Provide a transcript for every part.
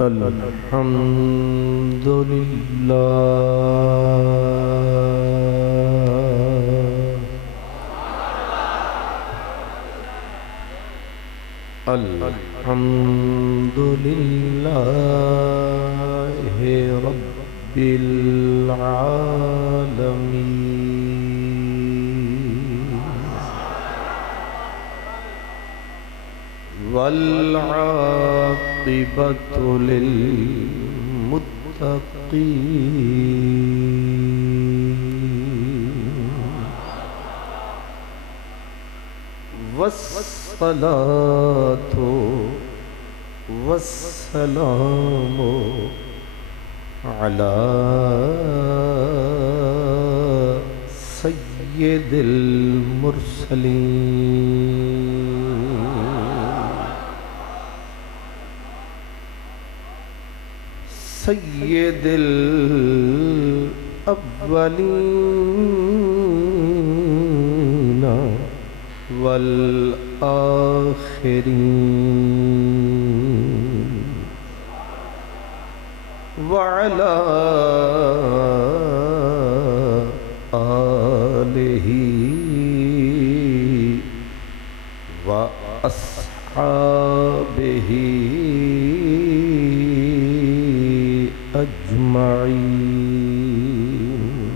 الحمد لله الحمد لله رب العالمين والعاقبة للمتقين والصلاة والسلام على سيد المرسلين سيد الأولين والآخرين وعلى آله وأصحابه أجمعين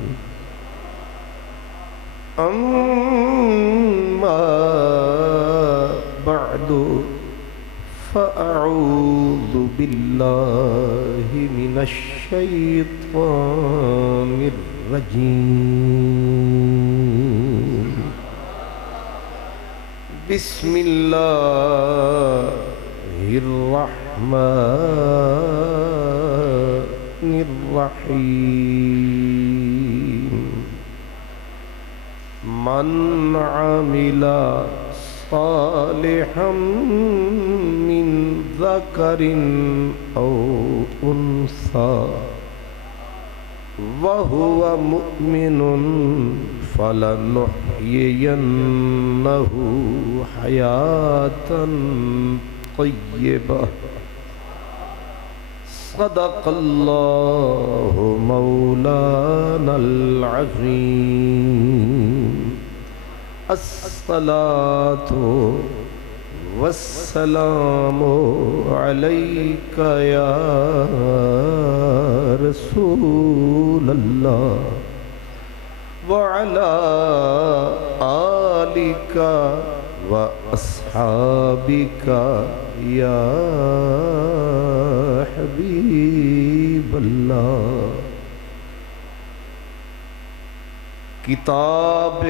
أما بعد فأعوذ بالله من الشيطان الرجيم بسم الله الرحمن الرحيم من عمل صالحا من ذكر أو أنثى وهو مؤمن فلنحيينه حياة طيبة صدق الله مولانا العظيم الصلاة والسلام عليك يا رسول الله وعلى آلك وأصحابك يا حبيب الله کتاب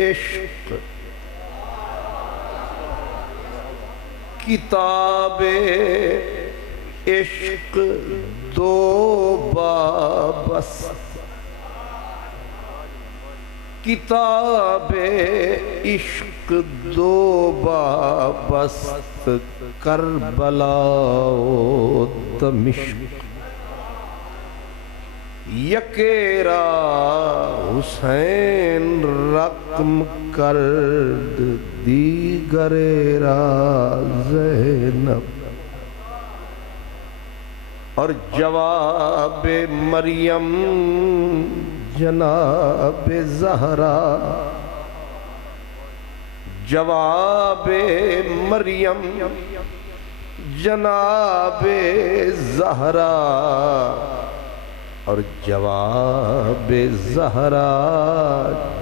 عشق کتاب عشق دو باب است کتاب عشق دو باب است کربلا و دمشق یکیرا حسین رقم کرد دیگریرا زینب اور جواب مریم جناب زہرا جواب مریم جناب زہرا اور جواب زہرا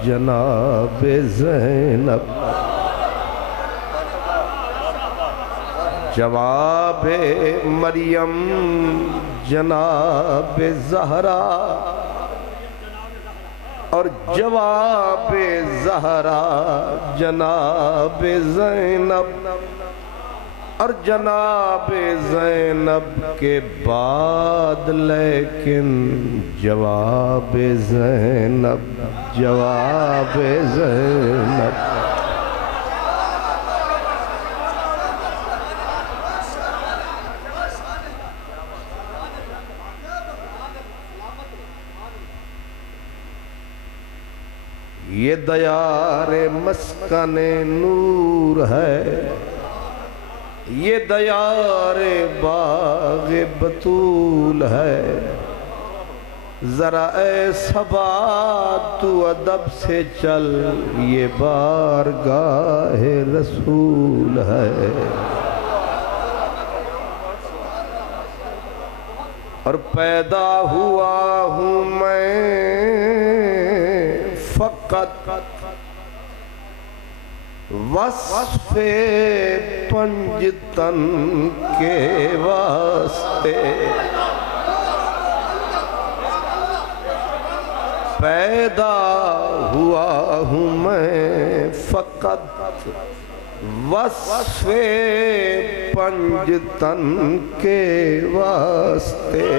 جناب زینب جواب مریم جناب زہرا اور جواب زہرا جناب زینب اور جناب زینب کے بعد لیکن جواب زینب جواب زینب یہ دیار مسکن نور ہے یہ دیار باغ بطول ہے، ذرا اے صبا تو ادب سے چل، یہ بارگاہ رسول ہے۔ اور پیدا ہوا ہوں میں فقط وصف پنجتن کے واسطے، پیدا ہوا ہوں میں فقط وصف پنجتن کے واسطے،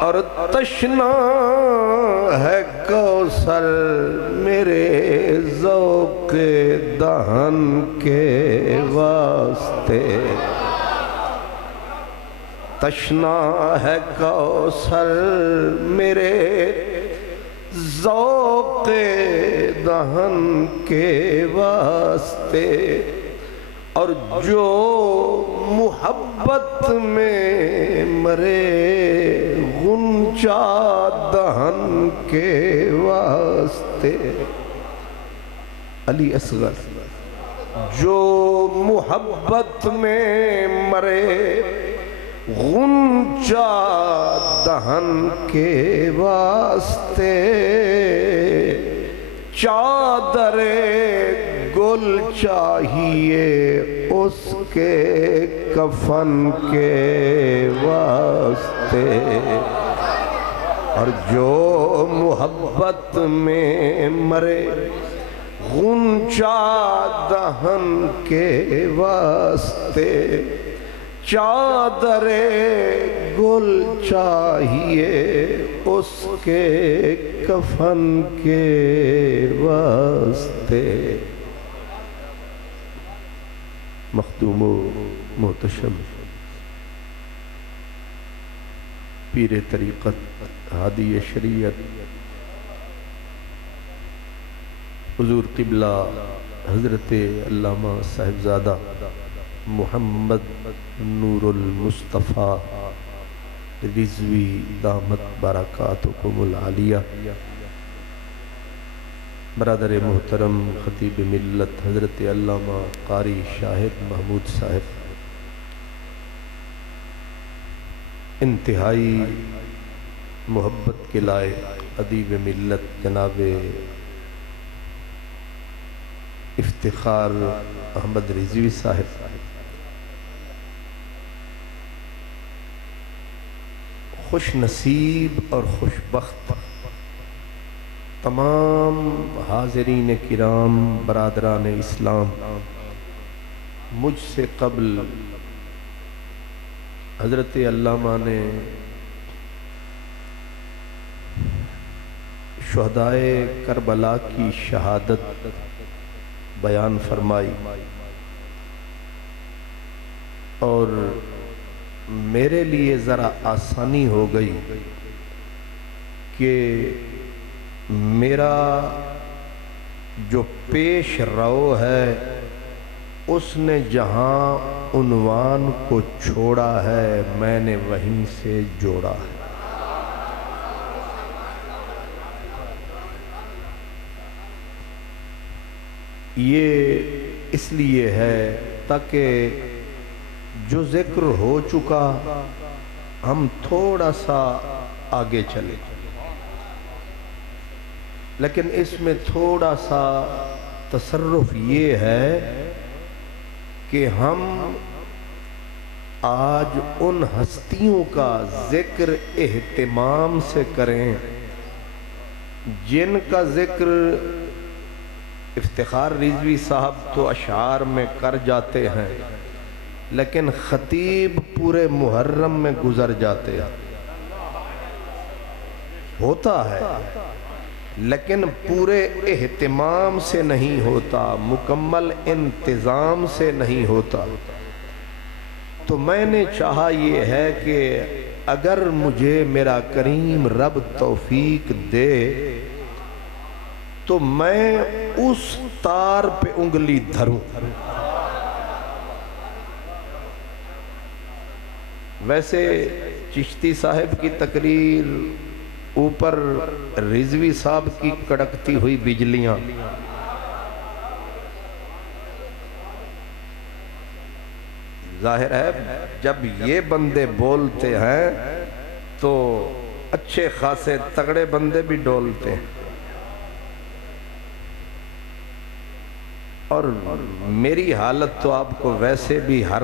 اور تشنا ہے کوثر میرے ذوق دہن کے واسطے، تشنا ہے کوثر میرے ذوق دہن کے واسطے، اور جو محبت میں مرے غنچہ دہن کے واسطے۔ علی اصغر جو محبت میں مرے غنچہ دہن کے واسطے، چادر گل چاہیے اس کے کفن کے واسطے، اور جو محبت میں مرے غنچہ دہن کے واسطے، چادر گل چاہیے اس کے کفن کے واسطے۔ مخدوم و محتشم پیر طریقت ہادی شریعت حضور قبلہ حضرت علامہ صاحبزادہ محمد نور المصطفیٰ رضوی دامت برکاتکم العالیہ، برادر محترم خطیب ملت حضرت علامہ قاری شاہد محمود صاحب، انتہائی محبت کے لائق ادیب ملت جناب افتخار احمد رضوی صاحب، خوش نصیب اور خوش بخت تمام حاضرین کرام برادران اسلام، مجھ سے قبل حضرت علامہ نے شہدائے کربلا کی شہادت بیان فرمائی، اور میرے لیے ذرا آسانی ہو گئی کہ میرا جو پیش رو ہے اس نے جہاں عنوان کو چھوڑا ہے میں نے وہیں سے جوڑا ہے۔ یہ اس لیے ہے تاکہ جو ذکر ہو چکا ہم تھوڑا سا آگے چلیں، لیکن اس میں تھوڑا سا تصرف یہ ہے کہ ہم آج ان ہستیوں کا ذکر اہتمام سے کریں جن کا ذکر افتخار رضوی صاحب تو اشعار میں کر جاتے ہیں، لیکن خطیب پورے محرم میں گزر جاتے ہیں، ہوتا ہے لیکن پورے اہتمام سے نہیں ہوتا، مکمل انتظام سے نہیں ہوتا۔ تو میں نے چاہا یہ ہے کہ اگر مجھے میرا کریم رب توفیق دے تو میں اس تار پہ انگلی دھروں ویسے چشتی صاحب کی تقریر اوپر رضوی صاحب کی کڑکتی ہوئی بجلیاں، ظاہر ہے جب یہ بندے بولتے ہیں تو اچھے خاصے تگڑے بندے بھی ڈولتے ہیں. اور میری حالت تو آپ کو ویسے بھی ہر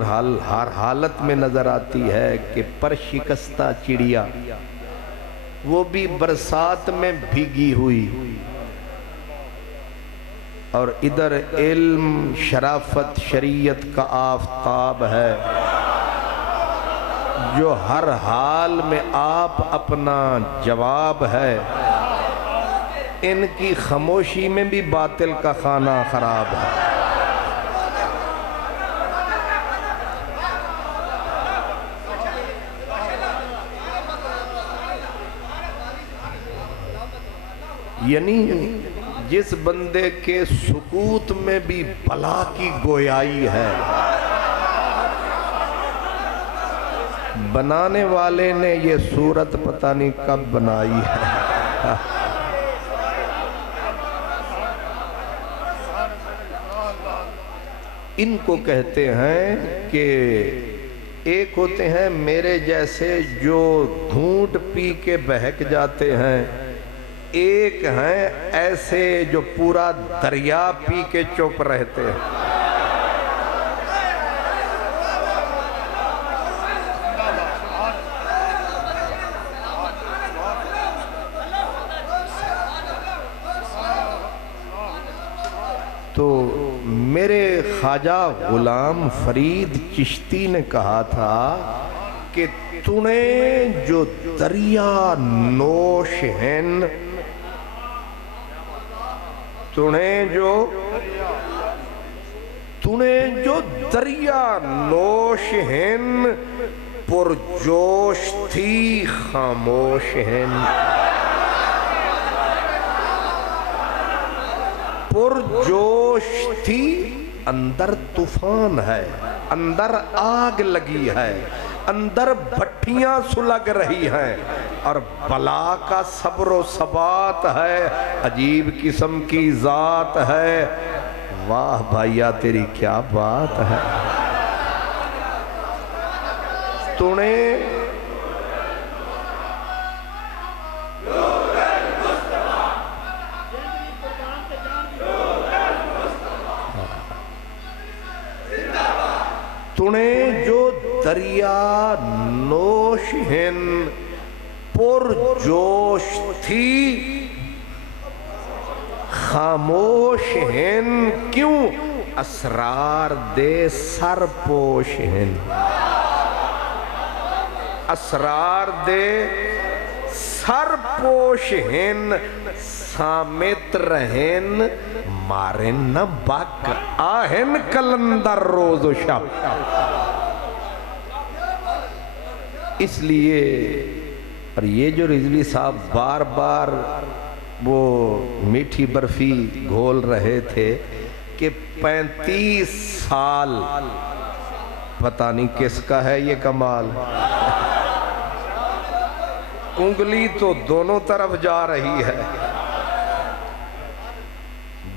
حالت میں نظر آتی ہے کہ پر شکستہ چڑیا، وہ بھی برسات میں بھیگی ہوئی، اور ادھر علم شرافت شریعت کا آفتاب ہے جو ہر حال میں آپ اپنا جواب ہے. ان کی خاموشی میں بھی باطل کا خانہ خراب ہے. یعنی جس بندے کے سکوت میں بھی بلا کی گویائی ہے، بنانے والے نے یہ صورت پتہ نہیں کب بنائی ہے. ان کو کہتے ہیں کہ ایک ہوتے ہیں میرے جیسے جو گھونٹ پی کے بہک جاتے ہیں، ایک ہیں ایسے جو پورا دریا پی کے چپ رہتے ہیں. تو میرے خواجہ غلام فرید چشتی نے کہا تھا کہ تُنے جو دریا نوش ہیں، تُنے جو دریا نوش ہیں، پرجوش تھی خاموش ہیں. پرجوش تھی، اندر طوفان ہے، اندر آگ لگی ہے، اندر بھٹیاں سلگ رہی ہیں، اور بلا کا صبر و ثبات ہے، عجیب قسم کی ذات ہے. واہ بھائیا تیری کیا بات ہے. تونے جو دریا نوش ہیں، پرجوش تھی خاموش ہیں، کیوں؟ اسرار دے سر پوش ہیں. اسرار دے سر پوش ہیں، سامت رہن مارن نہ بک آہن کلندر روز و شب. اس لیے اور یہ جو رضوی صاحب بار بار وہ میٹھی برفی گھول رہے تھے کہ 35 سال پتہ نہیں کس کا ہے یہ کمال. انگلی تو دونوں طرف جا رہی ہے.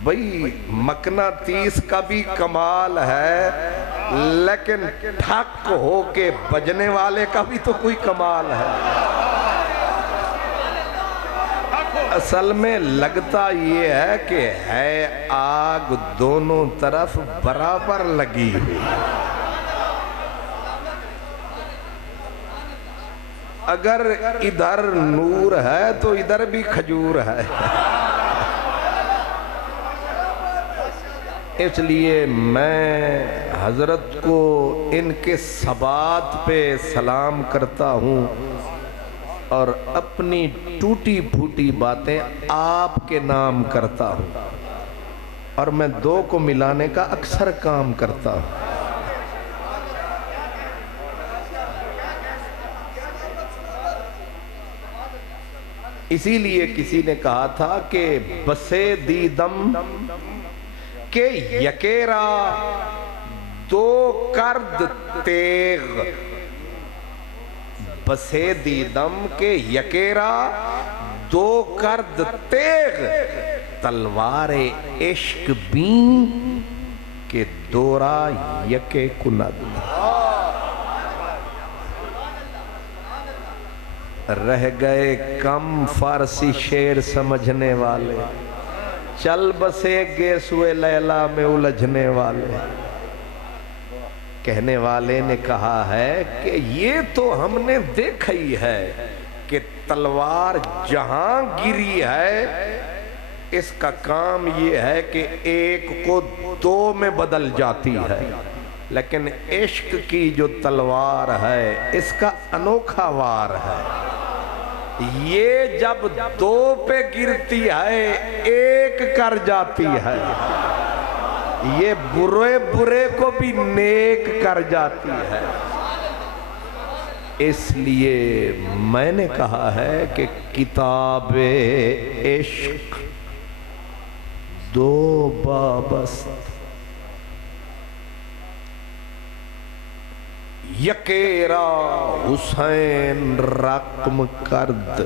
بھئی مقناطیس کا بھی کمال ہے، لیکن ٹھک ہو کے بجنے والے کا بھی تو کوئی کمال ہے. اصل میں لگتا یہ ہے کہ ہے آگ دونوں طرف برابر لگی ہوئی. اگر ادھر نور ہے تو ادھر بھی کھجور ہے. اس لیے میں حضرت کو ان کے ثبات پہ سلام کرتا ہوں اور اپنی ٹوٹی پھوٹی باتیں آپ کے نام کرتا ہوں، اور میں دو کو ملانے کا اکثر کام کرتا ہوں. اسی لیے کسی نے کہا تھا کہ بسے دیدم کہ یکیرا دو کرد تیغ، بسے دیدم کے یکیرا دو کرد تیغ تلوار عشق بین کے دورا یکے کند رہ گئے کم فارسی شعر سمجھنے والے چل بسے گے سوئے لیلا میں الجھنے والے کہنے والے نے کہا ہے کہ یہ تو ہم نے دیکھا ہی ہے کہ تلوار جہاں گری ہے اس کا کام یہ ہے کہ ایک کو دو میں بدل جاتی ہے لیکن عشق کی جو تلوار ہے اس کا انوکھا وار ہے یہ جب دو پہ گرتی ہے ایک کر جاتی ہے یہ برے برے کو بھی نیک کر جاتی ہے اس لیے میں نے کہا ہے کہ کتاب عشق دو بابست یکیرا حسین رقم کرد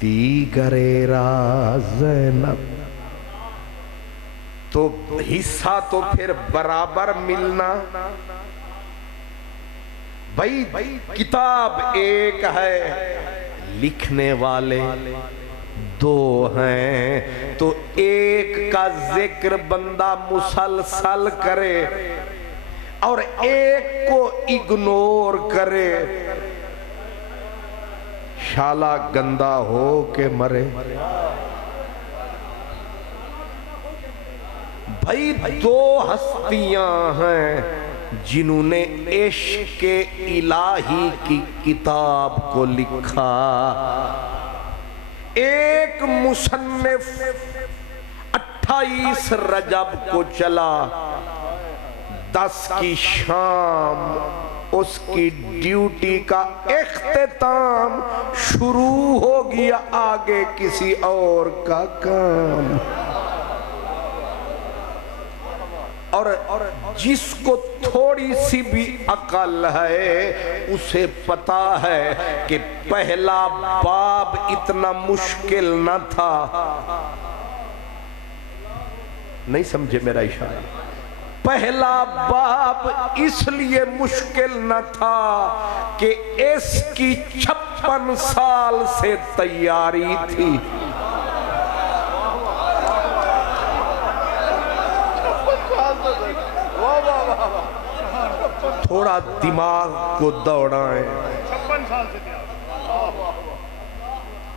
دیگریرا زینب تو حصہ تو پھر برابر ملنا بھائی کتاب ایک ہے لکھنے والے دو ہیں تو ایک کا ذکر بندہ مسلسل کرے اور ایک کو اگنور کرے شالا گندا ہو کے مرے بھائی دو ہستیاں ہیں جنہوں نے عشق الہی کی کتاب کو لکھا ایک مصنف 28 رجب کو چلا 10 کی شام اس کی ڈیوٹی کا اختتام شروع ہو گیا آگے کسی اور کا کام اور جس کو تھوڑی سی بھی عقل ہے اسے پتا ہے کہ پہلا باب اتنا مشکل نہ تھا نہیں سمجھے میرا اشارہ پہلا باب اس لیے مشکل نہ تھا کہ اس کی 56 سال سے تیاری تھی تھوڑا دماغ کو دوڑائیں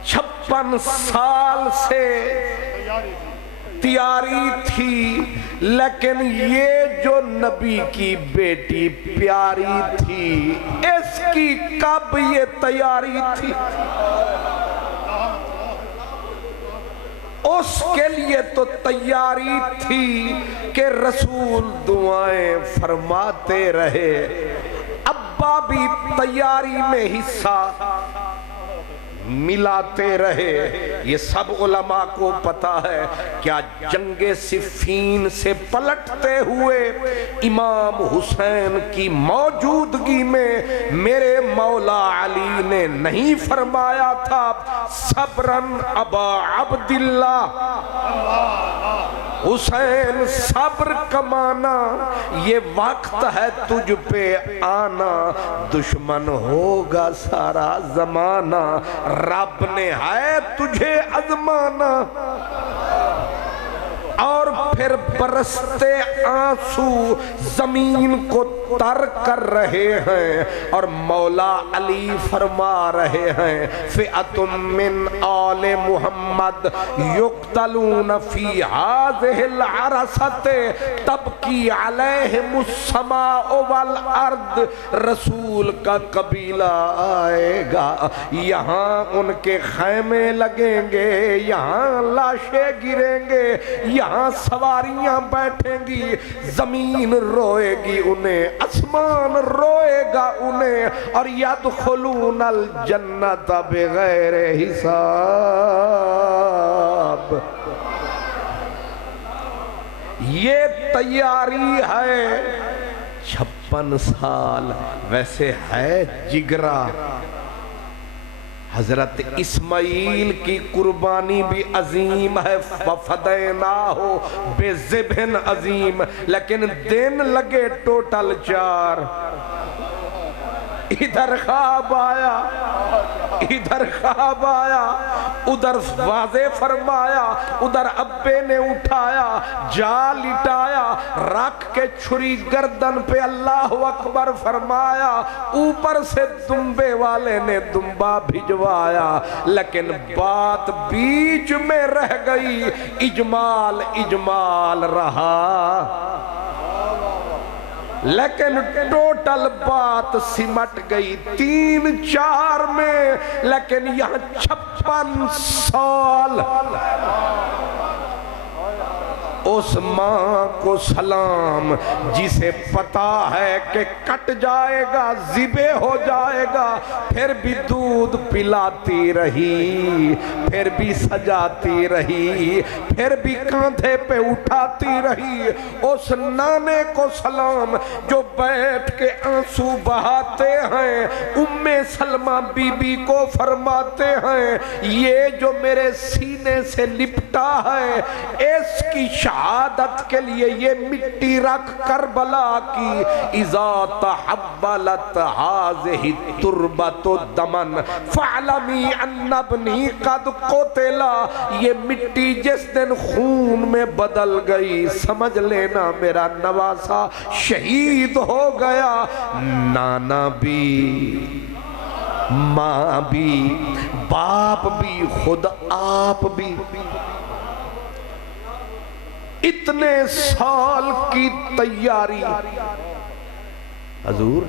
56 سال سے تیاری تھی لیکن یہ جو نبی کی بیٹی پیاری تھی اس کی کب یہ تیاری تھی اس کے لیے تو تیاری تھی کہ رسول دعائیں فرماتے رہے ابا بھی تیاری میں حصہ ملاتے رہے یہ سب علماء کو پتا ہے کیا جنگ صفین سے پلٹتے ہوئے امام حسین کی موجودگی میں میرے مولا علی نے نہیں فرمایا تھا صبرن ابا عبداللہ حسین صبر کمانا یہ وقت ہے تجھ پہ آنا دشمن ہوگا سارا زمانہ رب نے ہے تجھے آزمانا اور پھر برستے آنسو زمین کو تر کر رہے ہیں اور مولا علی فرما رہے ہیں فئۃ من آل محمد یقتلون فی هذه العرصۃ تبکی علیہم السماء والارض رسول کا قبیلہ آئے گا یہاں ان کے خیمے لگیں گے یہاں لاشیں گریں گے یہاں سواریاں بیٹھیں گی زمین روئے گی انہیں آسمان روئے گا انہیں اور یدخلون الجنت بغیر حساب یہ تیاری ہے 56 سال ویسے ہے جگرا. حضرت اسماعیل کی قربانی بھی عظیم ہے. ففدیناہو بذبح عظیم، لیکن دن لگے ٹوٹل 4. ادھر خواب آیا، ادھر خواب آیا، ادھر واضح فرمایا، ادھر ابے نے اٹھایا، جا لٹایا، رکھ کے چھری گردن پہ اللہ اکبر فرمایا. اوپر سے دمبے والے نے دمبا بھجوایا، لیکن بات بیچ میں رہ گئی. اجمال اجمال رہا، لیکن ٹوٹل بات سمٹ گئی 3-4 میں. لیکن یہاں 56 سال. اس ماں کو سلام جسے پتا ہے کہ کٹ جائے گا، ذبح ہو جائے گا، پھر بھی دودھ پلاتی رہی، پھر بھی سجاتی رہی، پھر بھی کاندھے پہ اٹھاتی رہی. اس نانے کو سلام جو بیٹھ کے آنسو بہاتے ہیں. ام سلمہ بی بی کو فرماتے ہیں یہ جو میرے سینے سے لپٹا ہے اس کی شہادت کے لیے یہ مٹی رکھ کربلا کی. اذا تحولت هذه التربة دما فاعلمی ان ابنی قد قتل. یہ مٹی جس دن خون میں بدل گئی سمجھ لینا میرا نواسا شہید ہو گیا. نانا بھی، ماں بھی، باپ بھی، خود آپ بھی. اتنے سال کی تیاری. حضور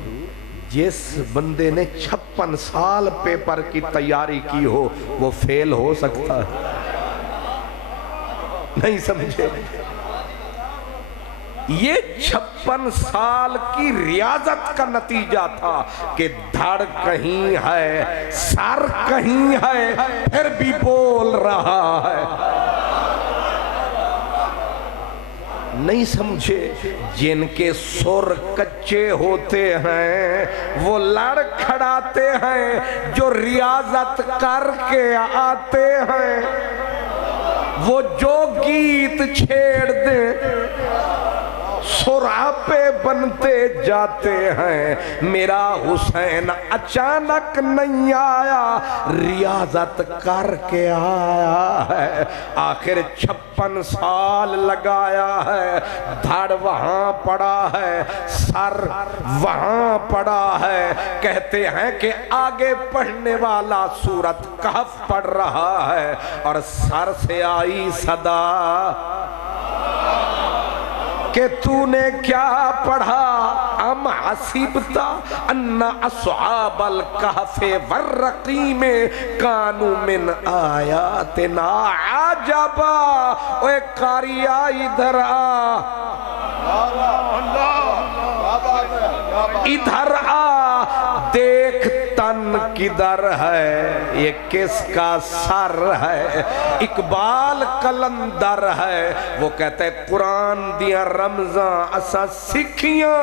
جس بندے نے 56 سال پیپر کی تیاری کی ہو وہ فیل ہو سکتا ہے؟ نہیں سمجھے. یہ 56 سال کی ریاضت کا نتیجہ تھا کہ دھڑ کہیں ہے، سر کہیں ہے، پھر بھی بول رہا ہے. نہیں سمجھے. جن کے سر کچے ہوتے ہیں وہ لڑ کھڑاتے ہیں، جو ریاضت کر کے آتے ہیں وہ جو گیت چھیڑ دیں سراپے بنتے جاتے ہیں. میرا حسین اچانک نہیں آیا، ریاضت کر کے آیا ہے. آخر 56 سال لگایا ہے. دھڑ وہاں پڑا ہے، سر وہاں پڑا ہے. کہتے ہیں کہ آگے پڑھنے والا سورت کہف پڑھ رہا ہے اور سر سے آئی صدا کہ تو نے کیا پڑھا. ام حسبتا ان اصحاب الکہف والرقیم کانوا من آیاتنا عجبا. اوے قاریہ ادھر آ، ادھر آ، دیکھ تن کدھر ہے، یہ کس کا سر ہے. اقبال قلندر ہے، وہ کہتے ہیں قرآن دیا رمضان اسا سکھیاں،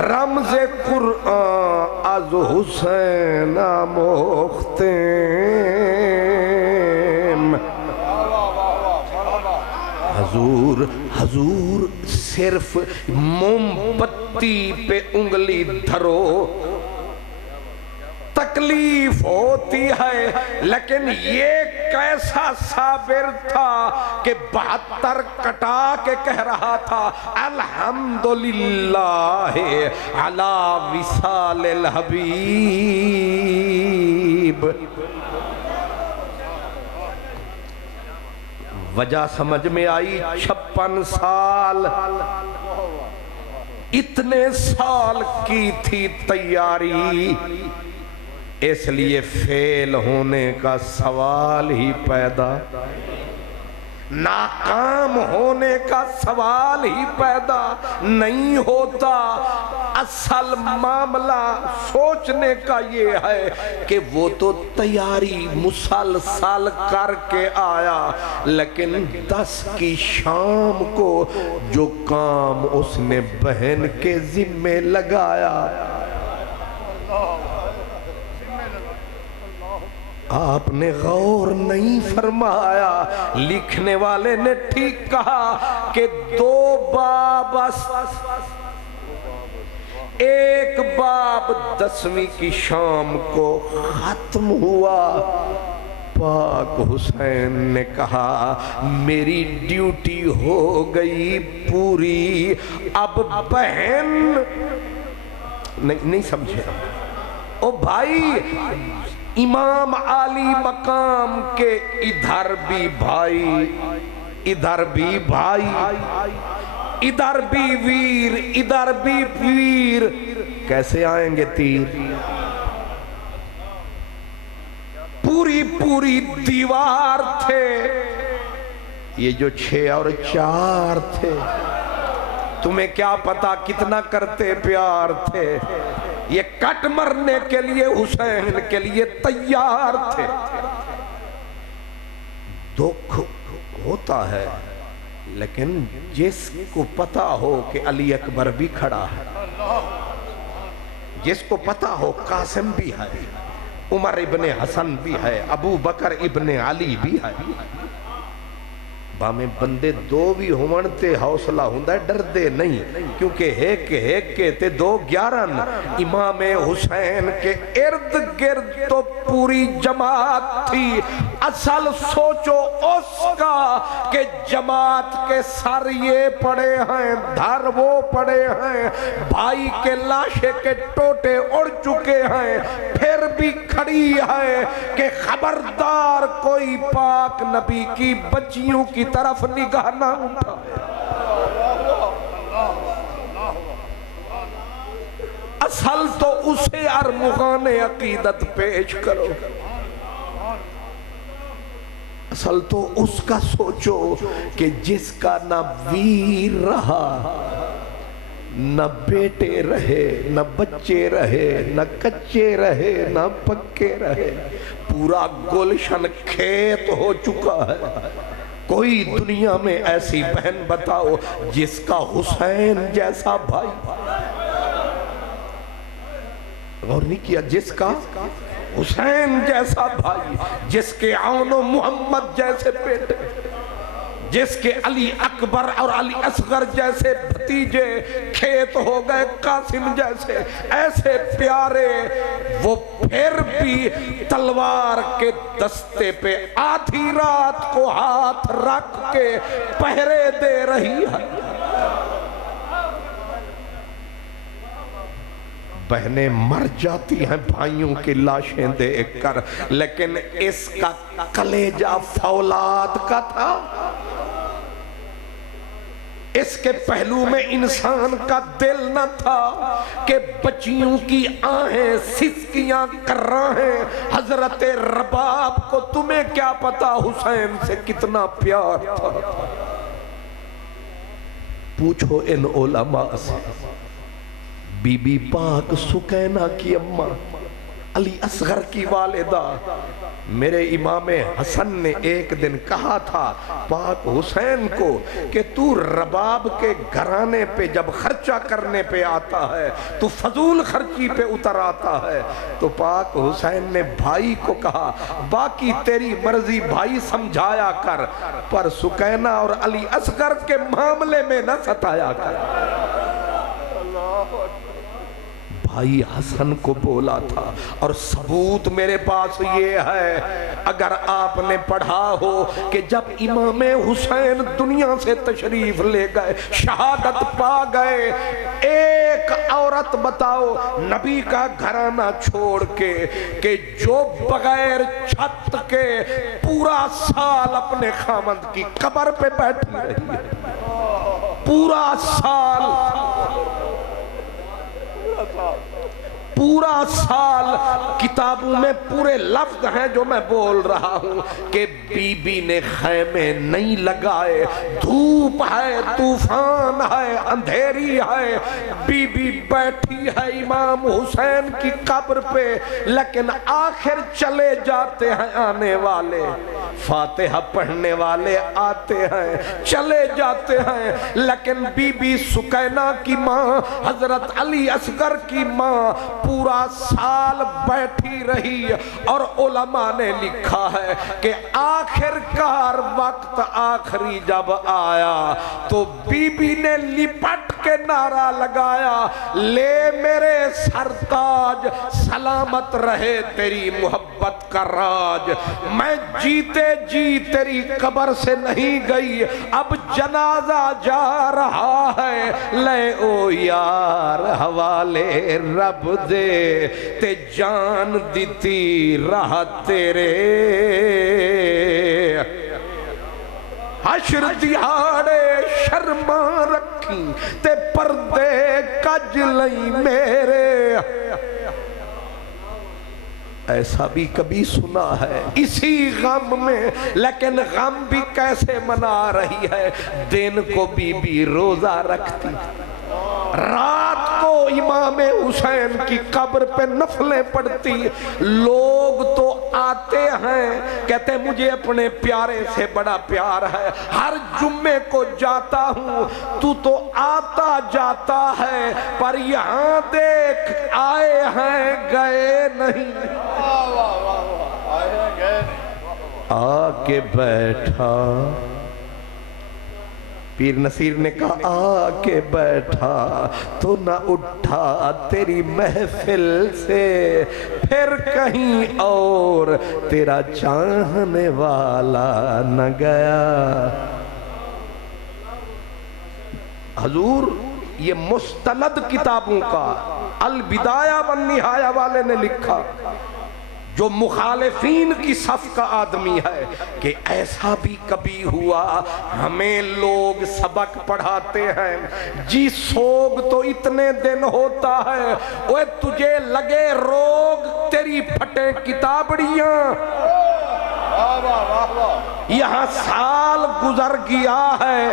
رمز قرآن از حسین مختیم. حضور صرف موم بتی پہ انگلی دھرو تکلیف ہوتی ہے، لیکن یہ کیسا صابر تھا کہ 72 کٹا کے کہہ رہا تھا الحمدللہ علی وصال الحبیب. وجہ سمجھ میں آئی. 56 سال، اتنے سال کی تھی تیاری، اس لیے فیل ہونے کا سوال ہی پیدا، ناکام ہونے کا سوال ہی پیدا نہیں ہوتا. اصل معاملہ سوچنے کا یہ ہے کہ وہ تو تیاری مسلسل کر کے آیا، لیکن 10 کی شام کو جو کام اس نے بہن کے ذمے لگایا، آپ نے غور نہیں فرمایا۔ لکھنے والے نے ٹھیک کہا کہ 2 باب، ایک باب 10ویں کی شام کو ختم ہوا۔ پاک حسین نے کہا میری ڈیوٹی ہو گئی پوری، اب بہن نہیں سمجھے او بھائی، امام عالی مقام کے ادھر بھی بھائی، ادھر بھی بھائی، ادھر بھی ویر، ادھر بھی ویر، کیسے آئیں گے تیر؟ پوری پوری دیوار تھے، یہ جو 6 اور 4 تھے، تمہیں کیا پتا کتنا کرتے پیار تھے، یہ کٹ مرنے کے لیے حسین کے لیے تیار تھے۔ دکھ ہوتا ہے، لیکن جس کو پتا ہو کہ علی اکبر بھی کھڑا ہے، جس کو پتا ہو قاسم بھی ہے، عمر ابن حسن بھی ہے، ابو بکر ابن علی بھی ہے، بامیں بندے 2 بھی ہومنتے حوصلہ ہوندہ ڈر دے نہیں، کیونکہ ایک کے تے 2 11 امام حسین کے ارد گرد تو پوری جماعت تھی۔ اصل سوچو اس کا کہ جماعت کے سر یہ پڑے ہیں، دھر وہ پڑے ہیں، بھائی کے لاشے کے ٹوٹے اڑ چکے ہیں، پھر بھی کھڑی ہے کہ خبردار کوئی پاک نبی کی بچیوں کی طرف نگاہ نہ اٹھائے۔ اصل تو اسے ارمغان عقیدت پیش کرو، اصل تو اس کا سوچو کہ جس کا نہ ویر رہا، نہ بیٹے رہے، نہ بچے رہے، نہ کچے رہے، نہ پکے رہے، پورا گلشن کھیت ہو چکا ہے۔ کوئی دنیا میں ایسی بہن بتاؤ جس کا حسین جیسا بھائی، غور نہیں کیا، جس کا حسین جیسا بھائی، جس کے عون و محمد جیسے بیٹے، جس کے علی اکبر اور علی اصغر جیسے بھتیجے کھیت ہو گئے، قاسم جیسے ایسے پیارے، وہ پھر بھی تلوار کے دستے پہ آدھی رات کو ہاتھ رکھ کے پہرے دے رہی ہے۔ بہنیں مر جاتی ہیں بھائیوں کی لاشیں دیکھ کر، لیکن اس کا کلیجہ فولاد کا تھا، اس کے پہلو میں انسان کا دل نہ تھا کہ بچیوں کی آہیں سسکیاں کر رہے ہیں حضرت رباب کو۔ تمہیں کیا پتا حسین سے کتنا پیار تھا؟ پوچھو ان علماء سے۔ بی بی پاک سکینہ کی اماں، علی اصغر کی والدہ، میرے امام حسن نے ایک دن کہا تھا پاک حسین کو کہ تو رباب کے گھرانے پہ جب خرچہ کرنے پہ آتا ہے، تو فضول خرچی پہ اتر آتا ہے۔ تو پاک حسین نے بھائی کو کہا باقی تیری مرضی بھائی سمجھایا کر، پر سکینہ اور علی اصغر کے معاملے میں نہ ستایا کر۔ بھائی حسن کو بولا تھا، اور ثبوت میرے پاس یہ ہے، اگر آپ نے پڑھا ہو کہ جب امام حسین دنیا سے تشریف لے گئے، شہادت پا گئے، ایک عورت بتاؤ نبی کا گھرانہ چھوڑ کے کہ جو بغیر چھت کے پورا سال اپنے خامند کی قبر پہ بیٹھی رہی ہے، پورا سال پورا سال کتابوں میں پورے لفظ ہیں جو میں بول رہا ہوں کہ بی بی نے خیمے نہیں لگائے، دھوپ ہے، طوفان ہے، اندھیری ہے، بی بی بیٹھی ہے امام حسین کی قبر پہ، لیکن آخر چلے جاتے ہیں آنے والے، فاتحہ پڑھنے والے آتے ہیں چلے جاتے ہیں، لیکن بی بی سکینہ کی ماں، حضرت علی اصغر کی ماں پورا سال بیٹھی رہی، اور علماء نے لکھا ہے کہ آخر کار وقت آخری جب آیا تو بی بی نے لپٹ کے نعرہ لگایا، لے میرے سرتاج، سلامت رہے تیری محبت کا راج، میں جیتے جی تیری قبر سے نہیں گئی، اب جنازہ جا رہا ہے، لے او یار حوالے رب دے تے جان دیتی راہ تیرے، حشر دیہاڑے شرما رکھی تے پردے کج لئی میرے، ایسا بھی کبھی سنا ہے اسی غم میں، لیکن غم بھی کیسے منا رہی ہے، دن کو بی بی روزہ رکھتی، رات کو امام حسین کی قبر پہ نفلیں پڑھتی، لوگ تو آتے ہیں کہتے ہیں مجھے اپنے پیارے سے بڑا پیار ہے، ہر جمعے کو جاتا ہوں، تو آتا جاتا ہے، پر یہاں دیکھ آئے ہیں گئے نہیں، آ کے بیٹھا، پیر نصیر نے کہا آ کے بیٹھا تو نہ اٹھا تیری محفل سے، پھر کہیں اور تیرا چاہنے والا نہ گیا۔ حضور یہ مستند کتابوں کا البدایہ والنہایہ والے نے لکھا، جو مخالفین کی صف کا آدمی ہے، کہ ایسا بھی کبھی ہوا، ہمیں لوگ سبق پڑھاتے ہیں، جی سوگ تو اتنے دن ہوتا ہے، اوے تجھے لگے روگ تیری پھٹے کتابڑیاں، یہاں سال گزر گیا ہے،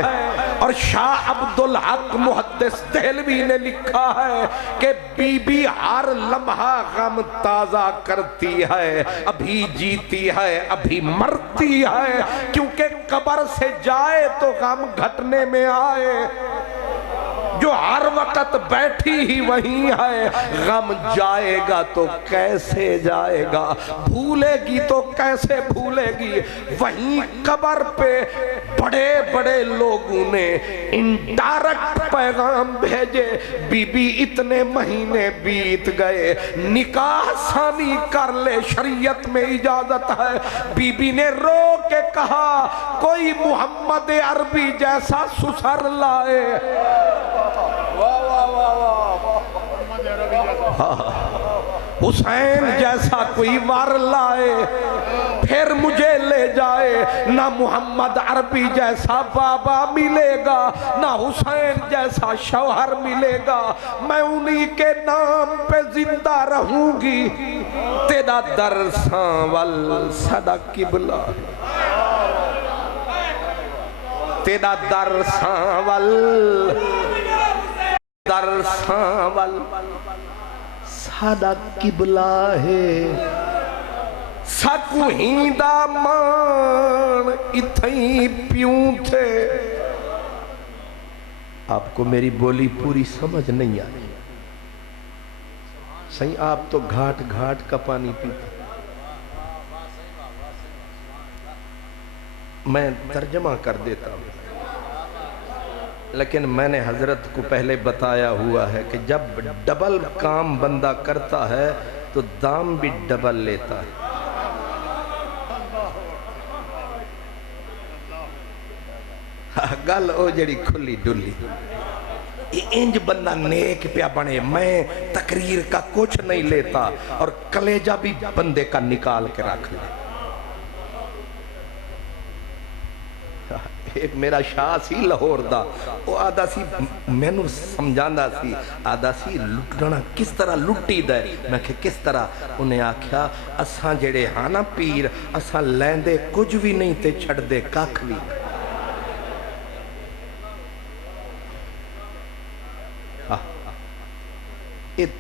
اور شاہ عبدالحق محدث دہلوی نے لکھا ہے کہ بی بی ہر لمحہ غم تازہ کرتی ہے، ابھی جیتی ہے ابھی مرتی ہے، کیونکہ قبر سے جائے تو غم گھٹنے میں آئے، جو ہر وقت بیٹھی ہی وہیں ہے، غم جائے گا تو کیسے جائے گا، بھولے گی تو کیسے بھولے گی، وہیں قبر پہ بڑے بڑے لوگوں نے انڈائریکٹ پیغام بھیجے، بی بی اتنے مہینے بیت گئے، نکاح ثانی کر لے، شریعت میں اجازت ہے، بی بی نے رو کے کہا کوئی محمد عربی جیسا سسر لائے، حسین جیسا کوئی وار لائے، پھر مجھے لے جائے، نہ محمد عربی جیسا بابا ملے گا، نہ حسین جیسا شوہر ملے گا، میں انہی کے نام پہ زندہ رہوں گی، تیرا در سانول سدا قبلہ، تیرا در سانول در سانول سادا قبلہ ہے، سکو ہیندہ مان اتھیں پیوں تھے۔ آپ کو میری بولی پوری سمجھ نہیں آئی، صحیح آپ تو گھاٹ گھاٹ کا پانی پیتے، میں ترجمہ کر دیتا ہوں، لیکن میں نے حضرت کو پہلے بتایا ہوا ہے کہ جب ڈبل کام بندہ کرتا ہے تو دام بھی ڈبل لیتا ہے۔ گل او جڑی کھلی ڈلی، انج بندہ نیک پیا بنے، میں تقریر کا کچھ نہیں لیتا اور کلیجہ بھی بندے کا نکال کے رکھ لے، ایک میرا شاہ سی لاہور دا وہ آدھا سی میں نو سمجھاندہ سی آدھا سی لٹنا کس طرح لٹی دے میں کہ کس طرح انہیں آکھیا اساں جڑے ہانا پیر اساں لیندے کچھ بھی نہیں تے چھڑ دے کاکھ بھی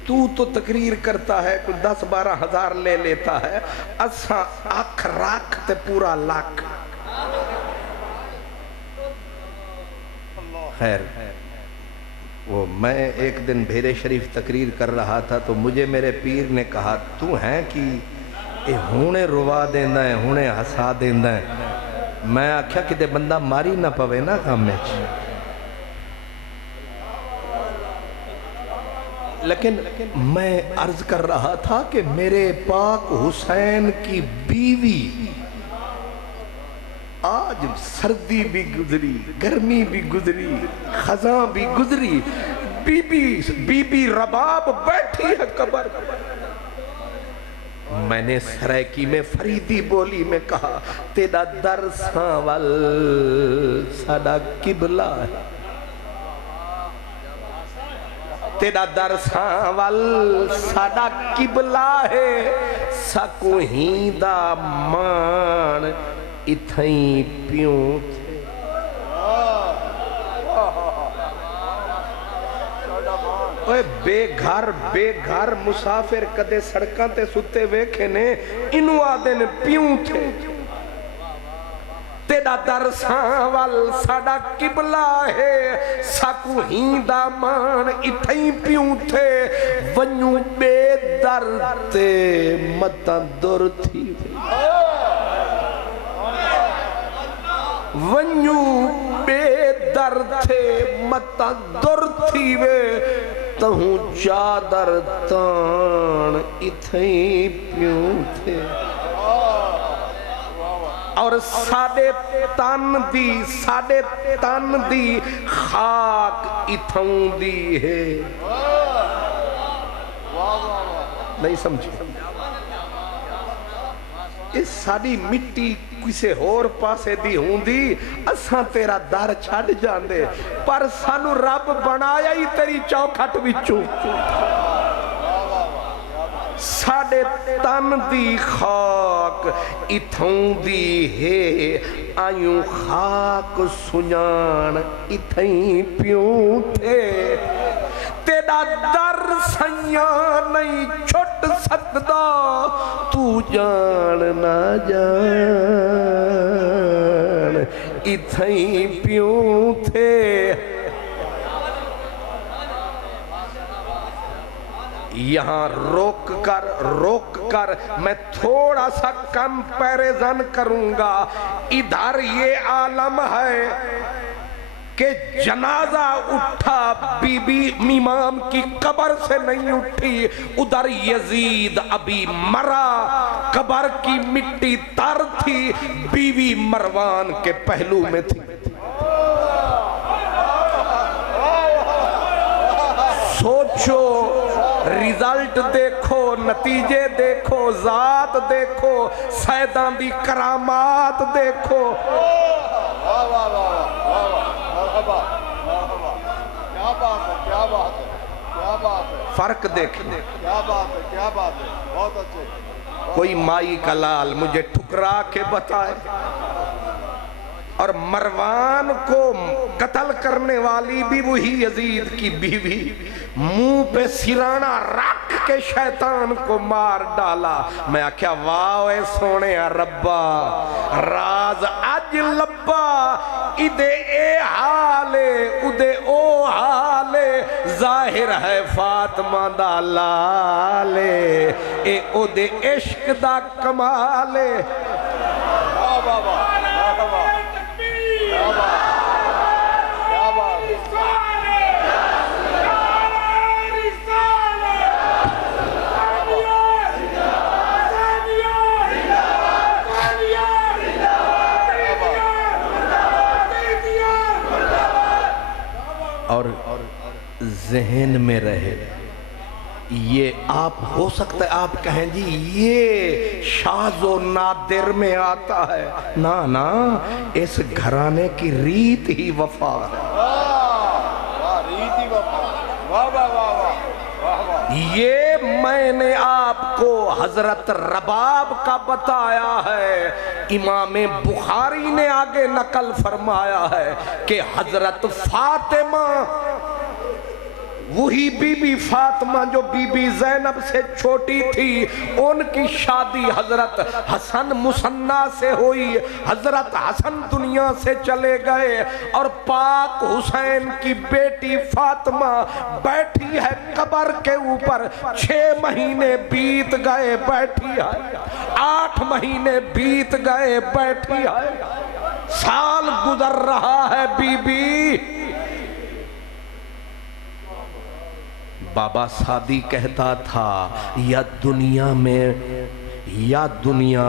تو تقریر کرتا ہے کوئی 10-12 ہزار لے لیتا ہے اساں آکھ راکھ تے پورا لاکھ خیر وہ میں ایک دن بھیرے شریف تقریر کر رہا تھا تو مجھے میرے پیر نے کہا تو ہیں کہ اے ہونے روا دیندہ ہے ہونے ہسا دیندہ ہے میں آکھیا کہ دے بندہ ماری نہ پوے نا کام میں لیکن میں عرض کر رہا تھا کہ میرے پاک حسین کی بیوی آج سردی بھی گزری گرمی بھی گزری خزاں بھی گزری بی بی رباب بیٹھی ہے قبر میں نے سریکی میں فریدی بولی میں کہا تیرا در ساول ساڑا قبلہ ہے تیرا در ساول ساڑا قبلہ ہے سکو ہی دا مان اتھائیں پیوں تھے بے گھر مسافر کدے سڑکاں تے ستے ویکھے نے انہوں آدھے پیوں تھے تیرا در ساول ساڑا قبلہ ہے ساکو ہیندہ مان اتھائیں پیوں تھے ونیوں بے در تے متاں در تھی ونیوں بے در تھے متاں در تھی وے تہوں چادر تان اتھائیں پیوں تھے اور ساڑے تن دی خاک اتھوں دی ہے نہیں سمجھے اس ساڑی مٹی کسے اور پاسے دی ہوں دی اساں تیرا در چھڑ جاندے پر سانو رب بنایا ہی تیری چوکھٹ وچوں ساڑے تن دی خاک اتھوں دی ہے آئیوں خاک سنیان اتھائیں پیوں تھے تیرا در سیاں نہیں چھٹ سکتا تو جان نہ جان اتھائیں پیوں تھے یہاں روک کر میں تھوڑا سا کمپیریزن کروں گا ادھر یہ عالم ہے کہ جنازہ اٹھا بی بی امام کی قبر سے نہیں اٹھی ادھر یزید ابھی مرا قبر کی مٹی تر تھی بیوی مروان کے پہلو میں تھی سوچو ریزلٹ دیکھو نتیجے دیکھو ذات دیکھو سیدان دی کرامات دیکھو فرق دیکھیں کوئی مائی کا لال مجھے ٹھکرا کے بتائے اور مروان کو قتل کرنے والی بھی وہی یزید کی بیوی منہ پہ سرانہ رکھ کے شیطان کو مار ڈالا میں آکھیا واو اے سونے ربا راز اج لبا ادے اے حالے ادے او حالے ظاہر ہے فاطمہ دا لالے اے او دے عشق دا کمالے اور ذہن میں رہے یہ آپ ہو سکتا ہے آپ کہیں جی یہ شاذ و نادر میں آتا ہے، نا اس گھرانے کی ریت ہی وفا ہے۔ یہ میں نے آپ کو حضرت رباب کا بتایا ہے، امام بخاری نے آگے نقل فرمایا ہے کہ حضرت فاطمہ، وہی بی بی فاطمہ جو بی بی زینب سے چھوٹی تھی، ان کی شادی حضرت حسن مثنیٰ سے ہوئی، حضرت حسن دنیا سے چلے گئے اور پاک حسین کی بیٹی فاطمہ بیٹھی ہے قبر کے اوپر، 6 مہینے بیت گئے بیٹھی ہے، 8 مہینے بیت گئے بیٹھی ہے، سال گزر رہا ہے بی بی۔ بابا سادی کہتا تھا یا دنیا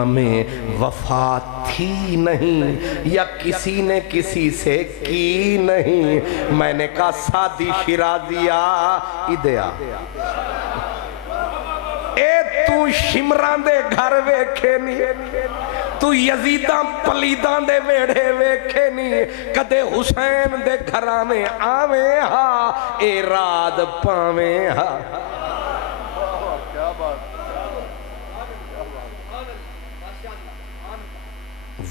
میں وفا تھی نہیں یا کسی نے کسی سے کی نہیں۔ میں نے کہا سادی شیرازیا ادیا اے تو شمران دے گھر ویکھے نہیں، تو یزیداں پلیداں دے ویڑے ویکھے نہیں، کدے حسین دے گھراں میں آویں ہاں اے راد پاویں ہاں۔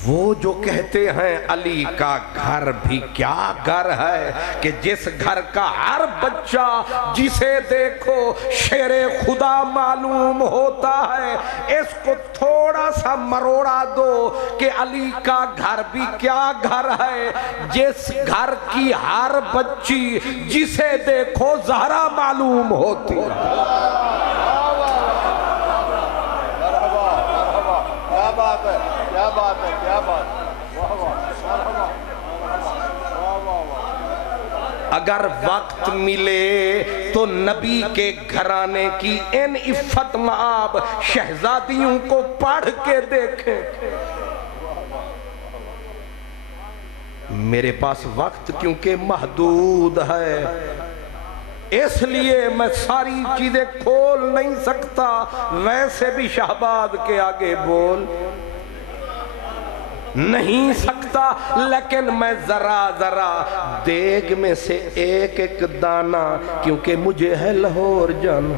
وہ جو کہتے ہیں علی کا گھر بھی کیا گھر ہے کہ جس گھر کا ہر بچہ جسے دیکھو شیر خدا معلوم ہوتا ہے، اس کو تھوڑا سا مروڑا دو کہ علی کا گھر بھی کیا گھر ہے، جس گھر کی ہر بچی جسے دیکھو زہرا معلوم ہوتی ہے۔ اگر وقت ملے تو نبی کے گھرانے کی ان عفت مآب شہزادیوں کو پڑھ کے دیکھیں۔ میرے پاس وقت کیونکہ محدود ہے، اس لیے میں ساری چیزیں کھول نہیں سکتا، ویسے بھی شہباز کے آگے بول نہیں سکتا، لیکن میں ذرا دیگ میں سے ایک ایک دانہ، کیونکہ مجھے ہے لاہور جانا،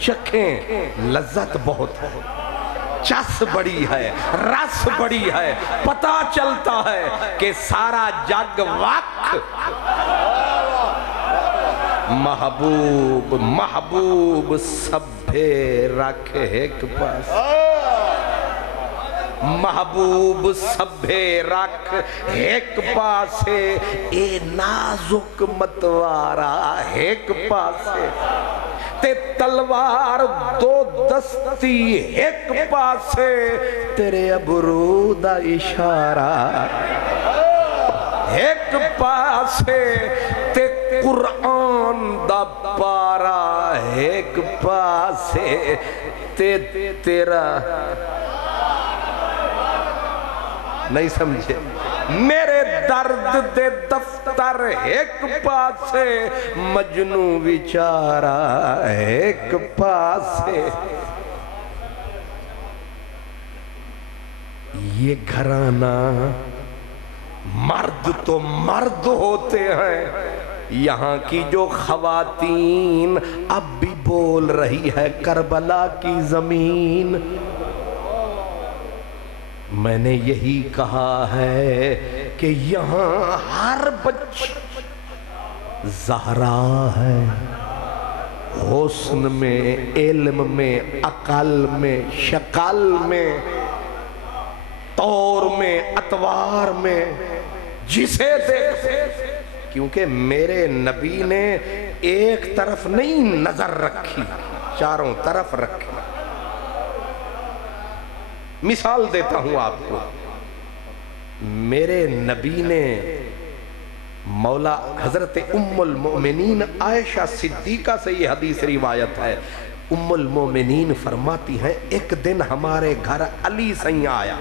چکھیں لذت بہت ہے، چس بڑی ہے، رس بڑی ہے، پتہ چلتا ہے کہ سارا جگ وقت محبوب سبھے رکھ ایک پاس، محبوب سبھے رکھ ایک پاسے، اے نازک متوارا ایک پاسے، تے تلوار دو دستی ایک پاسے، تیرے ابرو دا اشارہ ایک پاسے، تے قرآن دا پارا ایک پاسے، تے تیرا نہیں سمجھے میرے درد دے دفتر ایک پاسے، مجنو بیچارہ ایک پاسے۔ یہ گھرانہ مرد تو مرد ہوتے ہیں، یہاں کی جو خواتین اب بھی بول رہی ہے کربلا کی زمین۔ میں نے یہی کہا ہے کہ یہاں ہر بچی زہرا ہے، حسن میں، علم میں، عقل میں، شکل میں، طور میں، اطوار میں، جسے دیکھتے، کیونکہ میرے نبی نے ایک طرف نہیں نظر رکھی، چاروں طرف رکھی۔ مثال دیتا ہوں آپ کو، میرے نبی نے مولا حضرت ام المؤمنین عائشہ صدیقہ سے یہ حدیث روایت ہے، ام المؤمنین فرماتی ہیں ایک دن ہمارے گھر علی سائیں آیا،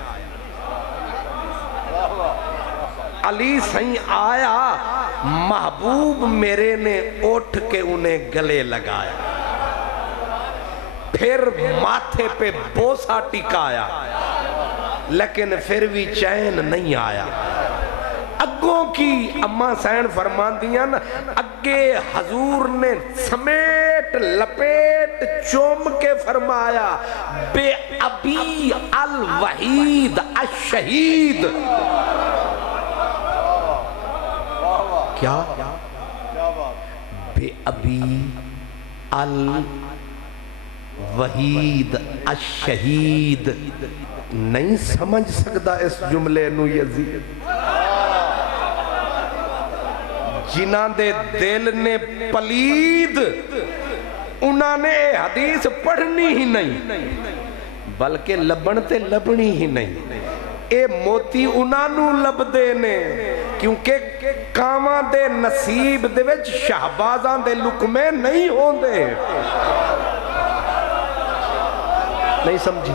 علی سائیں آیا، محبوب میرے نے اٹھ کے انہیں گلے لگایا، پھر ماتھے پہ بوسہ ٹکایا، لیکن پھر بھی چین نہیں آیا۔ اگوں کی اماں سین فرمان دیا نا، اگے حضور نے سمیٹ لپیٹ چوم کے فرمایا، بے ابی الوحید الشہید۔ کیا؟ بے ابی الوحید الشہید۔ نہیں سمجھ سکتا اس جملے نو یزید، جنہاں دے دل نے پلید، انہاں نے حدیث پڑھنی ہی نہیں، بلکہ لبن تے لبنی ہی نہیں۔ اے موتی انہاں نو لب دے نے، کیونکہ کاماں دے نصیب دے وچ شہبازاں دے لکمے نہیں ہوندے۔ نہیں سمجھی؟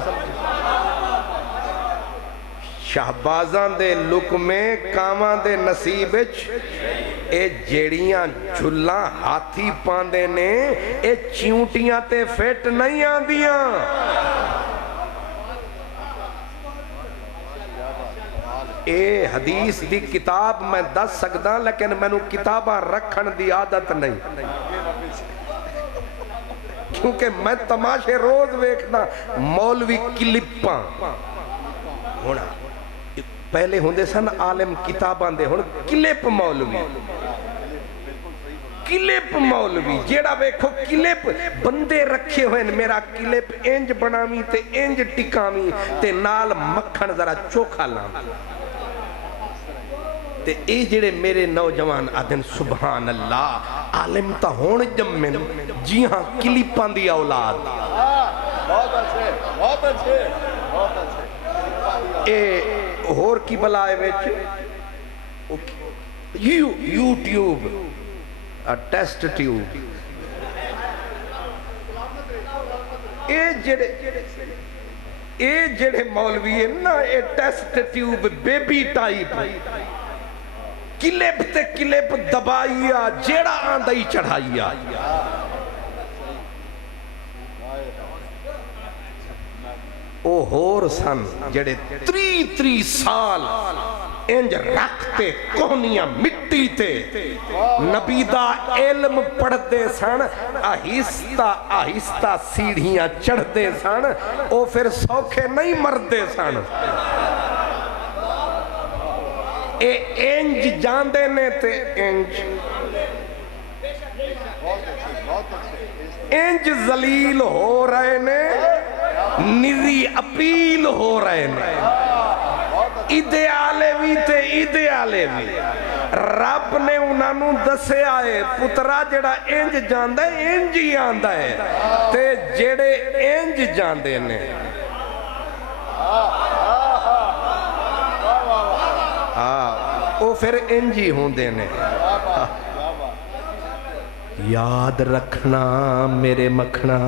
شہبازاں دے لکمے کاماں دے نصیب وچ، اے جیڑیاں جھلاں ہاتھی پاندے نے، اے چیونٹیاں تے فٹ نہیں آندیاں۔ اے حدیث دی کتاب میں دس سکدا، لیکن میں نو کتاباں رکھن دی عادت نہیں، کیونکہ میں تماشے روز ویکھنا مولوی کلپاں ہونا۔ پہلے ہوندے سن عالم کتاباں دے، ہن کلپ مولوی، کلپ مولوی جیڑا ویکھو کلپ بندے رکھے ہوئے، میرا کلپ انج بناویں تے انج ٹکاویں تے نال مکھن ذرا چوکھا لاں، تے اے جڑے میرے نوجوان آدھن سبحان اللہ، عالم تا ہون جمن، جی ہاں کلپاں دی اولاد۔ بہت اچھے، بہت اچھے، بہت اچھے۔ اے ہور کی بلائے ویچ یوٹیوب، ٹیسٹ ٹیوب، اے جڑے مولوی ہیں نا، a test tube baby type, clip تے کلپ دبائیا، جیڑا آندائی چڑھائیا۔ او ہور سن جڑے 3 سال انج رکھتے کوہنیاں مٹی تے، نبی دا علم پڑھ دے سن، آہستہ آہستہ سیڑھیاں چڑھ دے سن، او پھر سوکھے نہیں مردے سن۔ اے انج جاندے نے تے انج ذلیل ہو رہے نے، نری اپیل ہو رہے نے، ایدیالے بھی تے ایدیالے بھی۔ رب نے انہاں نو دسے آئے، پترا جڑا انج جاندہ ہے انج ہی آندہ ہے، تے جڑے انج جاندے نے او پھر انج ہی ہوندے نے۔ یاد رکھنا میرے مکھنا،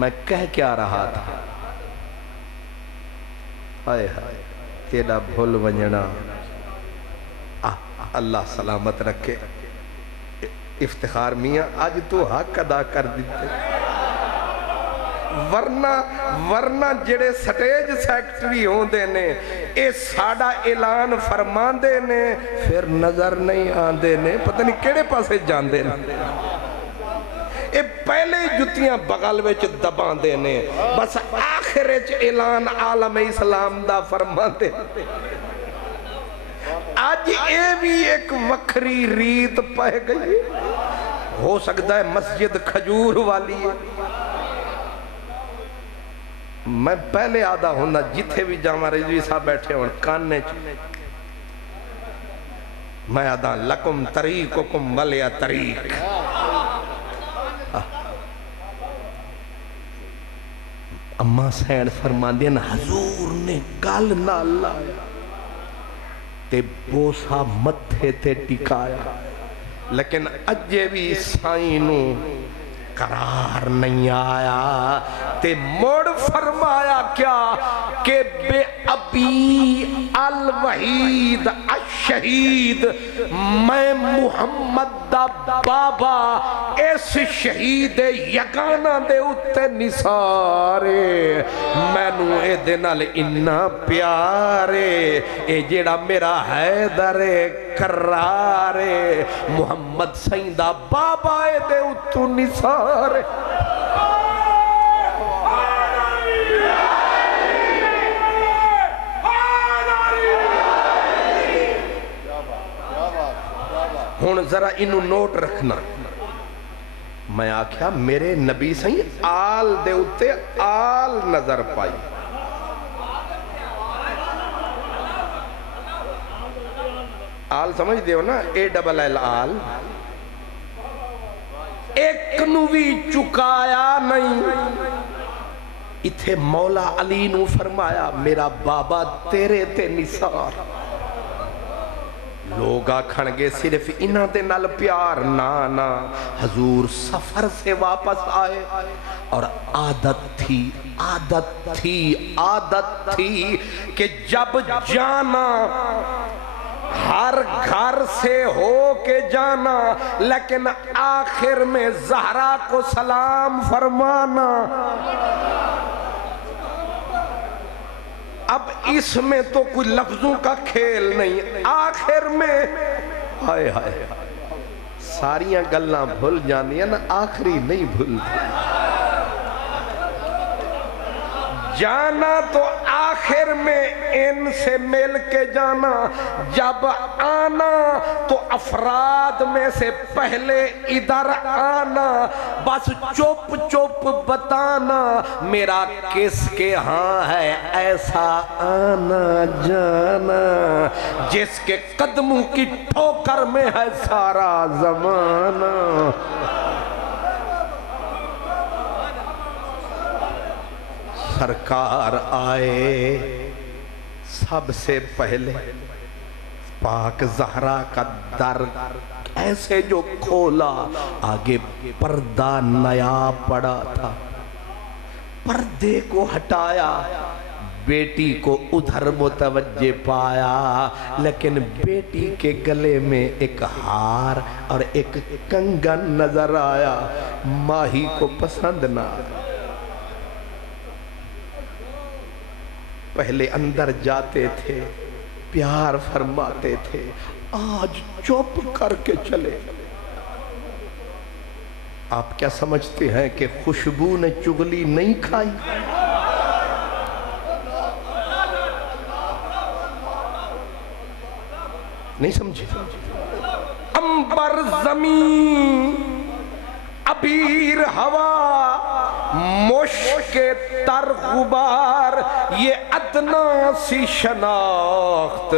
میں کہہ کیا رہا تھا، آئے ہائے تیرا بھول ونجنا، اللہ سلامت رکھے۔ افتخار میاں آج تو حق ادا کر دیتے، ورنہ جڑے سٹیج سیکٹری ہوں دے نے، اے ساڑا اعلان فرمان دے نے، پھر نظر نہیں آن دے نے، پتہ نہیں کیڑے پاسے جان دے نے، اے پہلے جتیاں بغل وچ دبان دے نے، بس آخرچ اعلان عالم اسلام دا فرمان دے۔ آج اے بھی ایک وکری ریت پہ گئی، ہو سکتا ہے مسجد کھجور والی ہے۔ میں پہلے آدھا ہونا جتھے بھی جامع رضوی صاحب بیٹھے ہوں کاننے چھے، میں آدھا لکم طریقکم ولی طریق۔ اماں سین فرمان دیا نا، حضور نے گال نہ لایا تے بوسا متھے تے ٹکایا، لیکن اجے بھی سائنوں قرار نہیں آیا تے موڑ فرمایا کیا کہ بے ابی الوحید الشہید، میں محمد دا بابا اس شہید یگانہ دے اتے نثارے، میں نو اے دے نال انہا پیارے، اے جیڑا میرا حیدر کرارے، محمد سیندہ بابا اے دے اتو نثارے۔ ہون ذرا انہوں نوٹ رکھنا، میں آکھیا میرے نبی سہی آل دے اتے آل نظر پائی، آل سمجھ دیو نا، اے ڈبل ایل آل، ایک نوی چکایا نہیں۔ اتھے مولا علی نو فرمایا میرا بابا تیرے تے نثار، لوگ آکھنگے صرف انہاں دے نال پیار، نانا حضور سفر سے واپس آئے اور عادت تھی کہ جب جانا ہر گھر سے ہو کے جانا، لیکن آخر میں زہرا کو سلام فرمانا۔ اب اس میں تو کوئی لفظوں کا کھیل نہیں، آخر میں ہائے ہائے ساریاں گلاں بھول جاندی ہیں نا، آخری نہیں بھولتی۔ جانا تو آخر میں ان سے مل کے جانا، جب آنا تو افراد میں سے پہلے ادھر آنا، بس چپ چپ بتانا میرا کس کے ہاں ہے ایسا آنا جانا، جس کے قدموں کی ٹھوکر میں ہے سارا زمانہ۔ سرکار آئے سب سے پہلے، پاک زہرا کا در ایسے جو کھولا، آگے پردہ نیا پڑا تھا، پردے کو ہٹایا، بیٹی کو ادھر متوجہ پایا، لیکن بیٹی کے گلے میں ایک ہار اور ایک کنگن نظر آیا، ماہی کو پسند نہ آیا۔ پہلے اندر جاتے تھے، پیار فرماتے تھے، آج چپ کر کے چلے۔ آپ کیا سمجھتے ہیں کہ خوشبو نے چغلی نہیں کھائی؟ نہیں سمجھے؟ امبر زمین عبیر ہوا مشک تر غبار، یہ ادنا سی شناخت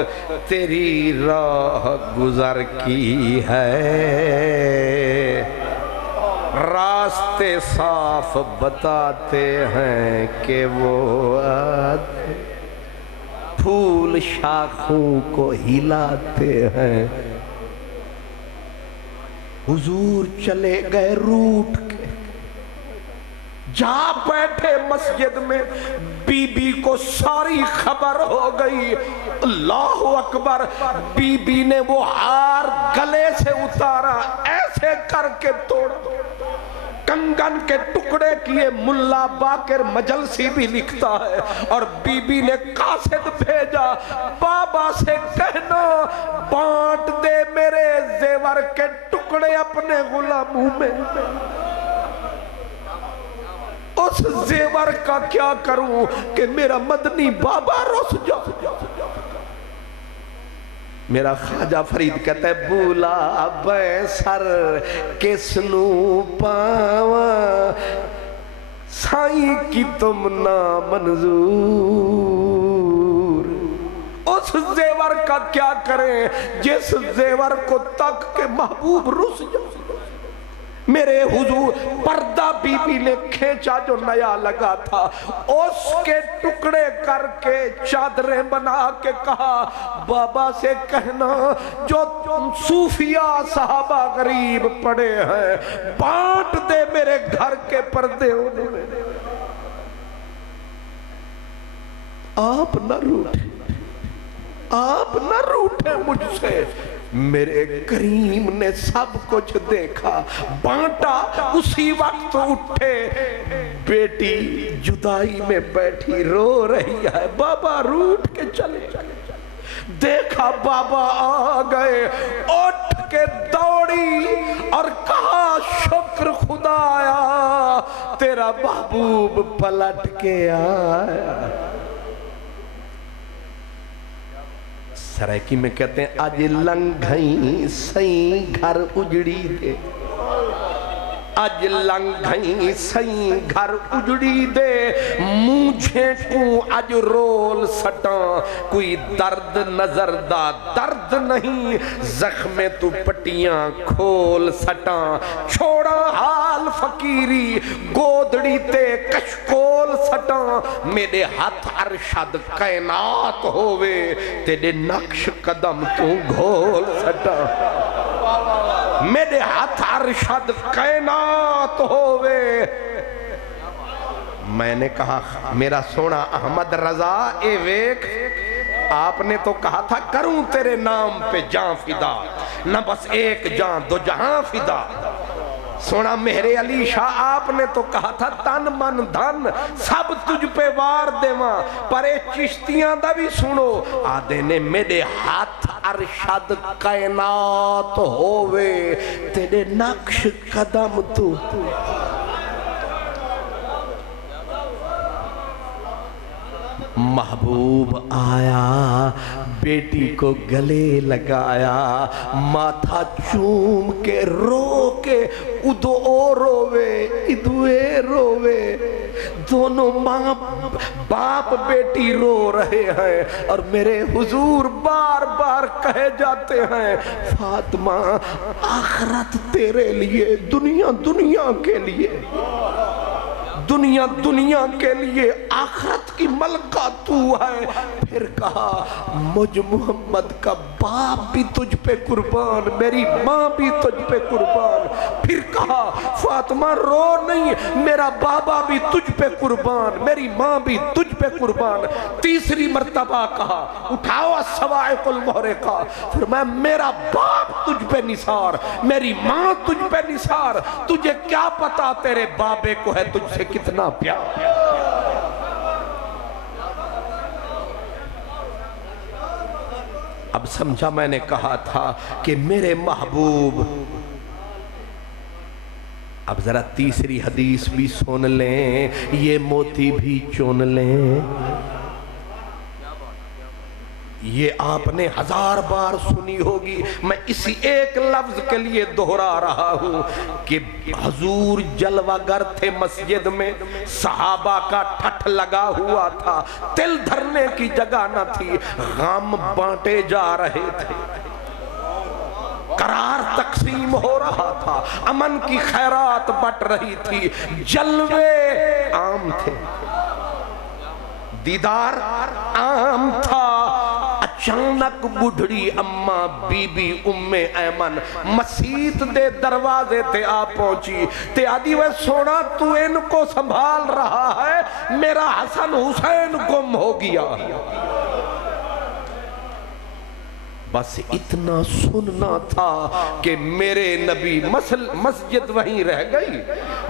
تیری راہ گزر کی ہے، راستے صاف بتاتے ہیں کہ وہ آتے، پھول شاخوں کو ہلاتے ہیں۔ حضور چلے گئے روٹ کے، جا بیٹھے مسجد میں، بی بی کو ساری خبر ہو گئی، اللہ اکبر، بی بی نے وہ ہار گلے سے اتارا، ایسے کر کے توڑا، کنگن کے ٹکڑے کیے، ملا باقر مجلسی بھی لکھتا ہے، اور بی بی نے قاصد بھیجا، بابا سے کہنا بانٹ دے میرے زیور کے ٹکڑے اپنے غلاموں میں۔ اس زیور کا کیا کروں کہ میرا مدنی بابا رس جا۔ میرا خواجہ فرید کہتا ہے بولا بے سر کس نو پاواں، سائیں کی تم نا منظور۔ اس زیور کا کیا کریں جس زیور کو تک کے محبوب رس جا۔ میرے حضور پردہ بی بی نے کھینچا جو نیا لگا تھا، اس کے ٹکڑے کر کے چادریں بنا کے کہا بابا سے کہنا جو صوفیاء صحابہ غریب پڑے ہیں بانٹ دے میرے گھر کے پردے ہونے میں۔ آپ نہ روٹھیں، آپ نہ روٹھیں مجھ سے۔ میرے کریم نے سب کچھ دیکھا، بانٹا، اسی وقت اٹھے، بیٹی جدائی میں بیٹھی رو رہی ہے، بابا روٹھ کے چلے۔ دیکھا بابا آ گئے، اٹھ کے دوڑی اور کہا شکر خدایا تیرا محبوب پلٹ کے آیا۔ سرائکی میں کہتے ہیں آج لنگھیں سائیں گھر اجڑی دے، آج لنگھیں سائیں گھر اجڑی دے، مجھے کو آج رول سٹاں، کوئی درد نظر دا درد نہیں، زخم تو پٹیاں کھول سٹاں، چھوڑا حال فقیری گودڑی تے کشکول سٹاں، میرے ہاتھ ارشد کائنات ہوئے، تیرے نقش قدم تو گھول سٹاں، میرے ہاتھ ارشد کائنات ہوئے۔ میں نے کہا میرا سونا احمد رضا اے ویک، آپ نے تو کہا تھا کروں تیرے نام پہ جان فدا، نہ بس ایک جان دو جہاں فدا۔ سونا مہر علی شاہ آپ نے تو کہا تھا تن من دھن سب تجھ پہ وار دیواں، پر اے چشتیاں دا بھی سنو، آدھے نے میرے ہاتھ ارشد کائنات ہوئے، تیرے نقش قدم تو۔ محبوب آیا، بیٹی کو گلے لگایا، ماتھا چوم کے رو کے ادو او روے ادوے روے، دونوں ماں باپ بیٹی رو رہے ہیں، اور میرے حضور بار بار کہے جاتے ہیں فاطمہ آخرت تیرے لیے، دنیا دنیا کے لیے، دنیا دنیا کے لیے، آخرت کی ملکہ تو ہے۔ پھر کہا مجھ محمد کا باپ بھی تجھ پہ قربان، میری ماں بھی تجھ پہ قربان۔ پھر کہا فاطمہ رو نہیں، میرا بابا بھی تجھ پہ قربان، میری ماں بھی تجھ پہ قربان۔ تیسری مرتبہ کہا اٹھاؤ الصواعق المحرقہ، فرمایا میرا باپ تجھ پہ نثار، میری ماں تجھ پہ نثار، تجھے کیا پتا تیرے بابے کو ہے تجھ سے کتنا پیار۔ اب سمجھا میں نے کہا تھا کہ میرے محبوب۔ اب ذرا تیسری حدیث بھی سن لیں، یہ موتی بھی چن لیں، یہ آپ نے 1000 بار سنی ہوگی، میں اسی ایک لفظ کے لیے دہرا رہا ہوں کہ حضور جلوہ گر تھے مسجد میں، صحابہ کا ٹھٹھ لگا ہوا تھا، تل دھرنے کی جگہ نہ تھی، غم بانٹے جا رہے تھے، قرار تقسیم ہو رہا تھا، امن کی خیرات بٹ رہی تھی، جلوے عام تھے، دیدار عام تھا۔ اچانک بڑھڑی اماں بی بی ام ایمن مسجد دے دروازے تے آ پہنچی، تے آدھی وہ سونا تو ان کو سنبھال رہا ہے، میرا حسن حسین گم ہو گیا۔ بس اتنا سننا تھا کہ میرے نبی مسجد وہیں رہ گئی،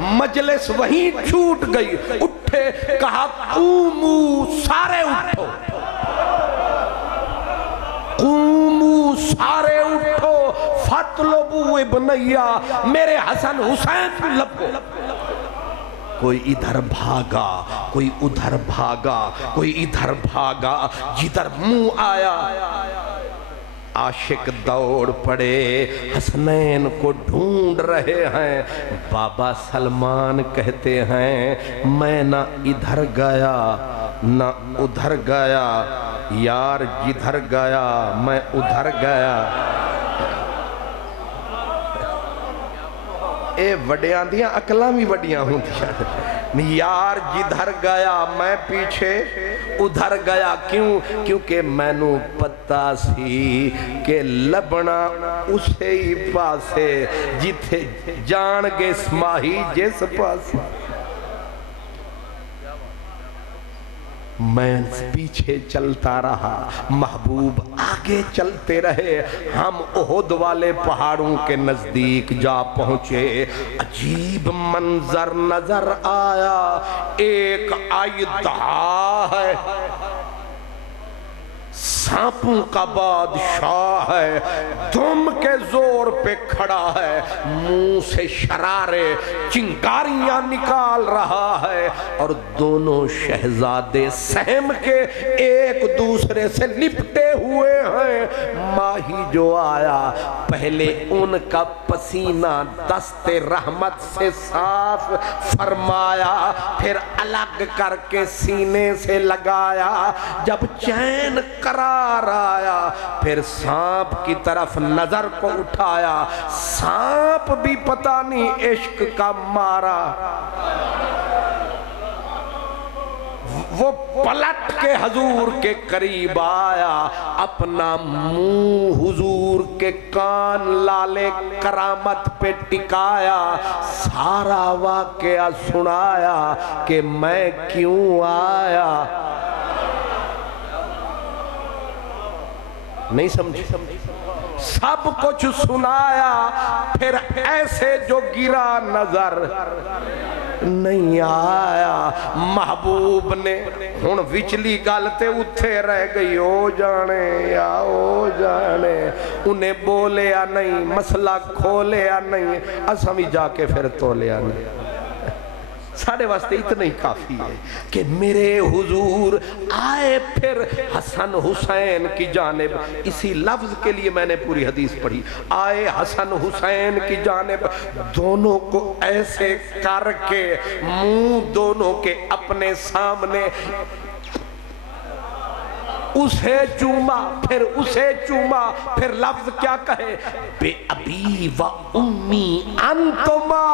مجلس وہیں چھوٹ گئی، اٹھے کہا قومو سارے اٹھو، قومو سارے اٹھو، فاطلبو ابنیہ، میرے حسن حسین لبو۔ کوئی ادھر بھاگا، کوئی ادھر بھاگا، کوئی ادھر بھاگا، جدھر منہ آیا عاشق دوڑ پڑے، حسنین کو ڈھونڈ رہے ہیں۔ بابا سلمان کہتے ہیں میں نہ ادھر گیا نہ ادھر گیا، یار جدھر گیا میں ادھر گیا۔ اے وڈیاں دیاں عقلاں بھی وڈیاں ہوں دیاں، یار جدھر گیا میں پیچھے ادھر گیا، کیونکہ میں نو پتہ سی کہ لبنا اسے ہی پاسے جتھے جان گے اسماہی جس پاسے۔ میں پیچھے چلتا رہا، محبوب آگے چلتے رہے، ہم احد والے پہاڑوں کے نزدیک جا پہنچے، عجیب منظر نظر آیا، ایک اژدہا ہے، سانپوں کا بادشاہ ہے، دم کے زور پہ کھڑا ہے، منہ سے شرارے چنگاریاں نکال رہا ہے، اور دونوں شہزادے سہم کے ایک دوسرے سے لپٹے ہوئے ہیں۔ ماہی جو آیا پہلے ان کا پسینہ دست رحمت سے صاف فرمایا، پھر الگ کر کے سینے سے لگایا، جب چین قرار آیا پھر سانپ کی طرف نظر کو اٹھایا، سانپ بھی پتہ نہیں عشق کا مارا، وہ پلٹ کے حضور کے قریب آیا، اپنا منہ حضور کے کان لالے کرامت پہ ٹکایا، سارا واقعہ سنایا کہ میں کیوں آیا۔ نہیں سمجھے؟ سب کچھ سنایا، پھر ایسے جو گرا نظر نہیں آیا۔ محبوب نے ہن وچلی گل تے اتھے رہ گئی، او جانے یا او جانے، انہیں بولیا نہیں، مسئلہ کھولیا نہیں، اساں بھی جا کے پھر تولیا نہیں۔ ساڑھے واسطے اتنا ہی کافی ہے کہ میرے حضور آئے، پھر حسن حسین کی جانب، اسی لفظ کے لیے میں نے پوری حدیث پڑھی، آئے حسن حسین کی جانب، دونوں کو ایسے کر کے منہ دونوں کے اپنے سامنے، اسے چوما پھر اسے چوما، پھر لفظ کیا کہے، بے ابی و امی انتما،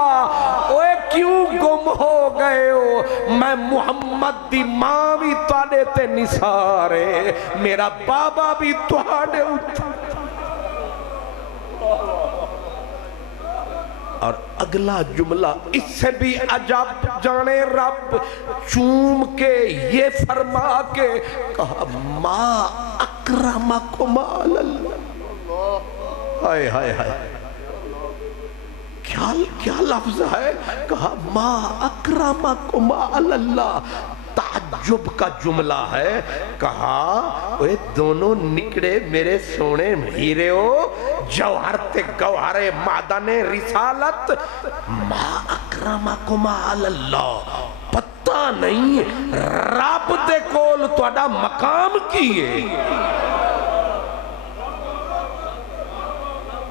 اوے کیوں گم ہو گئے ہو، میں محمد دی ماں بھی تواڈے تے نثارے، میرا بابا بھی تواڈے اتھے۔ اور اگلا جملہ اس سے بھی عجب، جانے رب چوم کے یہ فرما کے کہا ما اکرمکم علی اللہ، ہائے ہائے ہائے، کیا لفظ ہے، کہا ما اکرمکم علی اللہ، تعجب کا جملہ ہے، کہا اے دونوں نکڑے میرے سونے ہیرے ہو، جوہر تے گوہر معدن رسالت، ما اکرمکم علی اللہ، پتہ نہیں رب دے کول تواڈا مقام کیے،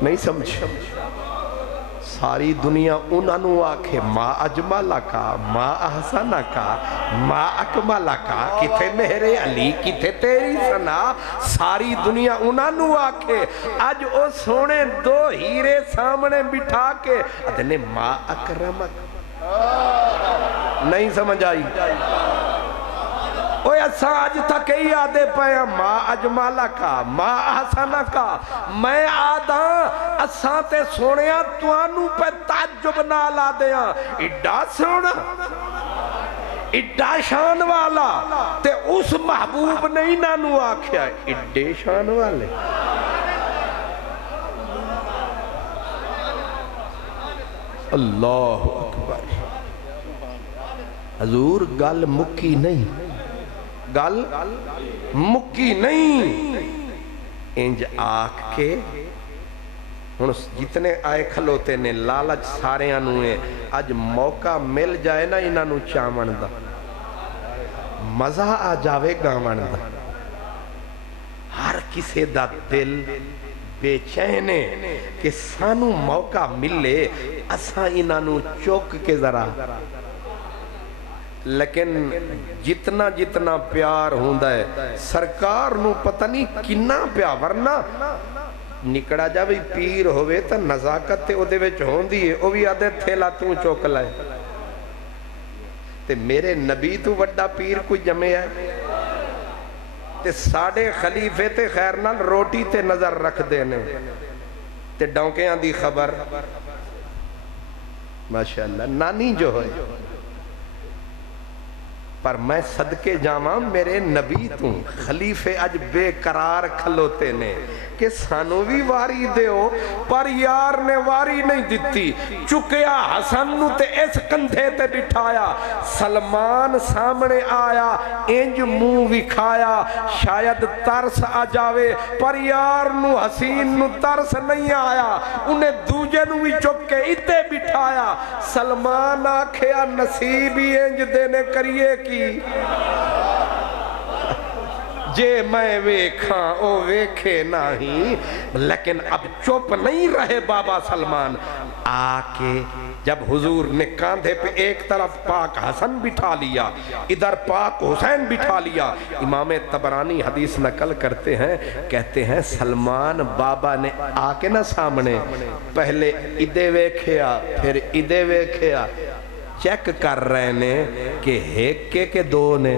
نہیں سمجھ؟ ساری دنیا انہوں آکھے ما اجمالہ کا، ما احسنہ کا، ما اکمالہ کا، کتے میرے علی، کتے تیری سنا، ساری دنیا انہوں آکھے، آج او سونے دو ہیرے سامنے بٹھا کے ادھنے ما اکرمک، نہیں سمجھ آئی؟ اوہ ایسا آج تک ہی آدھے پایا ما اجمالہ کا، ما احسنہ کا، میں آدھا اساں تے سونیاں توانوں پہ تعجب نہ لا دیاں، اڈا سونا اڈا شان والا تے اس محبوب نہیں نانو آکھیا، اڈے شان والے۔ اللہ اکبر، حضور گل مکی نہیں، گل مکی نہیں، انج آکھ کے جتنے آئے کھلوتے نے لالچ سارے انوے، آج موقع مل جائے نا انہوں چامن دا، مزہ آ جاوے گامن دا، ہر کسے دا دل بے چینے کہ سانو موقع ملے اساں انہوں چوک کے ذرا، لیکن جتنا جتنا پیار ہوندہ ہے سرکار نو پتہ نہیں کنا پیار، ورنہ نکڑا جا بھی پیر ہوئے تا نزاکت تے او دے وچ ہوندی ہے، او بھی آدھے تھیلا تو چوک لائے تے میرے نبی تو وڈا پیر کوئی جمعے ہے تے ساڑھے خلیفے تے خیر نال روٹی تے نظر رکھ دینے تے ڈونکیاں دی خبر، ماشاءاللہ نانی جو ہوئے پر میں صدقے جاواں میرے نبی تو خلیفے اج بے قرار کھلوتے نے کہ سانو بھی واری دیو، پر یار نے واری نہیں دیتی، چکیا حسن نو تے اس کندھے تے بٹھایا، سلمان سامنے آیا انج منہ وکھایا، شاید ترس آ جاوے پر یار نو حسین نو ترس نہیں آیا، انہیں دوجے نو بھی چک کے اتے بٹھایا، سلمان آکھیا نصیبی انج دینے کریے کی جے میں ویکھاں او ویکھے نہیں، لیکن اب چپ نہیں رہے بابا سلمان، آکے جب حضور نے کاندھے پہ ایک طرف پاک حسن بٹھا لیا، ادھر پاک حسین بٹھا لیا، امام طبرانی حدیث نقل کرتے ہیں، کہتے ہیں سلمان بابا نے آکے نہ سامنے پہلے ادھے ویکھیا پھر ادھے ویکھیا، چیک کر رہے نے کہ ایک کے دو نے،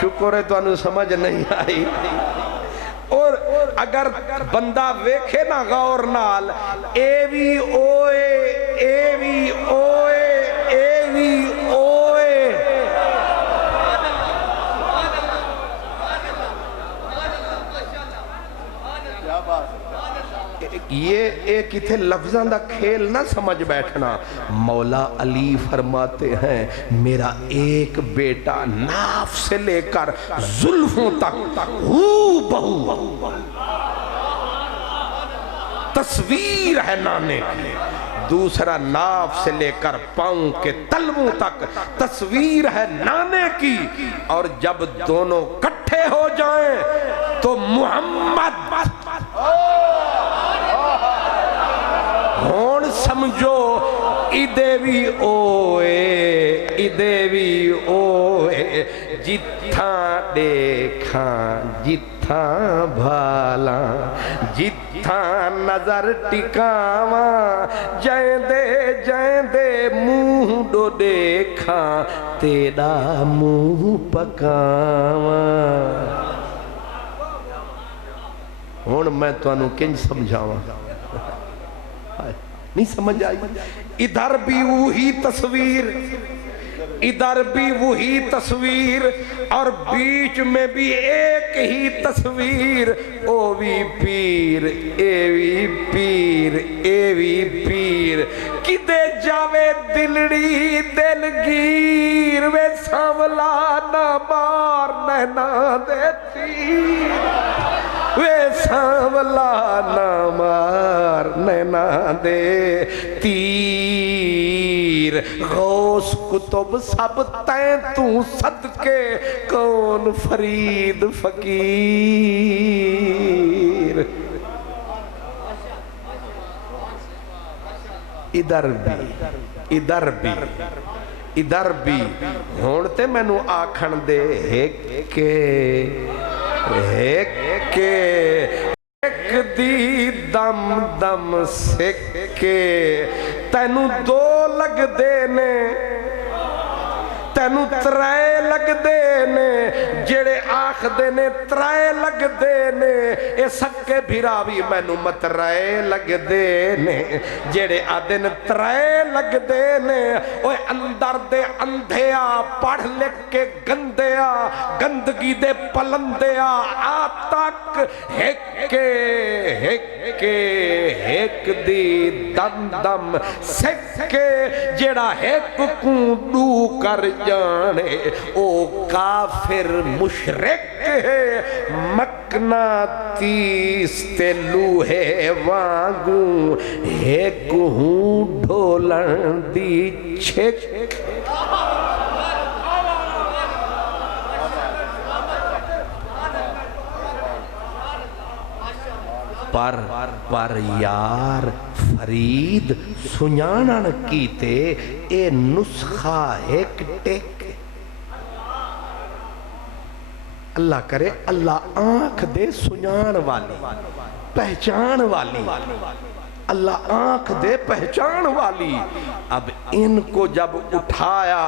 شکر ہے تو انہوں سمجھ نہیں آئی، اور اگر بندہ ویکھے نا غور نال، اے وی اوئے اے وی اوئے اے وی اوئے، یہ ایک اتھے لفظاں دا کھیل نہ سمجھ بیٹھنا، مولا علی فرماتے ہیں میرا ایک بیٹا ناف سے لے کر زلفوں تک ہو بہو تصویر ہے نانے کی، دوسرا ناف سے لے کر پاؤں کے تلووں تک تصویر ہے نانے کی، اور جب دونوں کٹھے ہو جائیں تو محمد ہون سمجھو ادے بھی اوئے ادے بھی اوئے، جتھاں دیکھاں جتھاں بھالا جتھاں نظر ٹکاواں، جائیں دے منہ ڈو دیکھاں تیرا منہ پکاواں۔ ہون میں تو انہوں کنج سمجھاواں، نہیں سمجھ آئی؟ ادھر بھی وہی تصویر، ادھر بھی وہی تصویر، اور بیچ میں بھی ایک ہی تصویر، او وی پیر اے وی پیر اے وی پیر، کدے جاوے دلڑی دلگیر، وے ساملا نہ مار نہنا دیتی، وے ساملا نہ مار نہنا دے تیر، غوث کتب سب تین تو صدقے کون فرید فقیر۔ ادھر بھی ہونتے میں نو آکھن دے ایک دی دم دم سکے، تینو دو لگ دینے تینو ترائے لگ دینے، جڑے آخ دینے ترائے لگ دینے، اے سکے بھراوی مینو مت رائے لگ دینے، جڑے آدن ترائے لگ دینے، اوے اندر دے اندھیا پڑھ لکھ کے گندیا، گندگی دے پلندیا، آ تک ہیک دی دم دم سکے، جڑا ہیک کو دو کر جانے، او کافر مشرک ہے، مقناطیس تے لوہے وانگوں، ایک ہوں ڈھولن دی چھک۔ پر یار فرید سنیانن کیتے اے نسخہ ایک ٹیک، اللہ کرے اللہ آنکھ دے سنیان والی پہچان والی، اللہ آنکھ دے پہچان والی۔ اب ان کو جب اٹھایا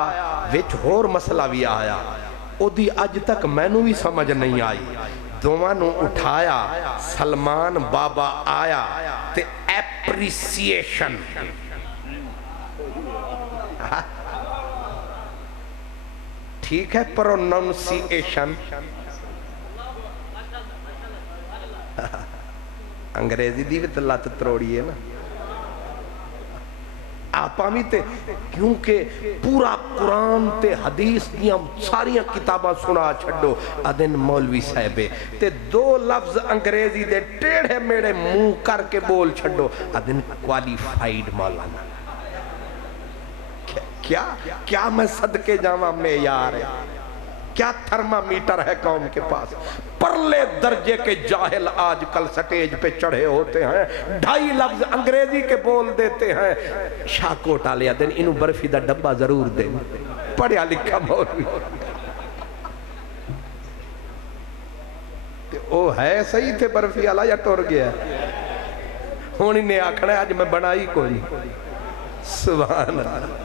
وچ اور مسئلہ بھی آیا، او دی اج تک میں نو بھی سمجھ نہیں آئی، دوانوں اٹھایا، سلمان بابا آیا تے اپریسیشن ٹھیک ہے پروننسیشن انگریزی دی بھی تو لت تروڑی ہے نا آپاں بھی تے کیونکہ پورا قرآن تے حدیث دیاں ساریاں کتاباں سنا چھڑو ادن مولوی صاحبے تے دو لفظ انگریزی دے ٹیڑھے میڑے منہ کر کے بول چھڑو ادن کوالیفائیڈ مولانا کیا میں صدقے جاواں میں یار ہے کیا تھرمامیٹر ہے قوم کے پاس پرلے درجے کے جاہل آج کل سٹیج پہ چڑھے ہوتے ہیں 2.5 لفظ انگریزی کے بول دیتے ہیں شاکوٹ آلیا دن انہوں برفی دا ڈبہ ضرور دیں پڑھیا لکھا مولوی او ہے صحیح تھے برفی آلہ یا ٹور گیا ہونی نے آکھنا ہے آج میں بنائی کوئی سبحان اللہ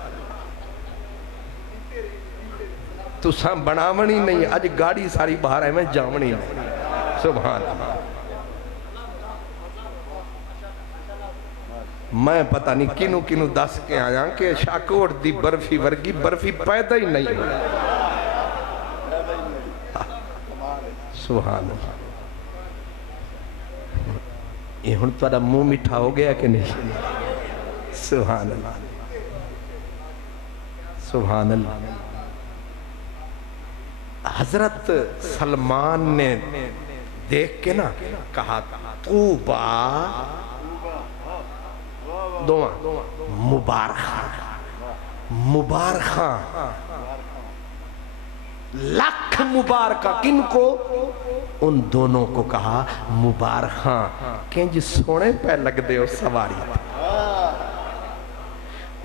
تو سام بناونی نہیں آج گاڑی ساری باہر ہے میں جامنی نہیں سبحان اللہ میں پتہ نہیں کنو کنو دس کے آیا کہ شاکوٹ دی برفی ورگی برفی پیدا ہی نہیں سبحان اللہ یہ ہن تھوڑا منہ میٹھا ہو گیا کہ نہیں سبحان اللہ سبحان اللہ حضرت سلمان نے دیکھ کے نا کہا طوبا دعا مبارکہ مبارکہ لاکھ مبارکہ کن کو ان دونوں کو کہا مبارکہ کہ سونے پہ لگ دے ہو سواری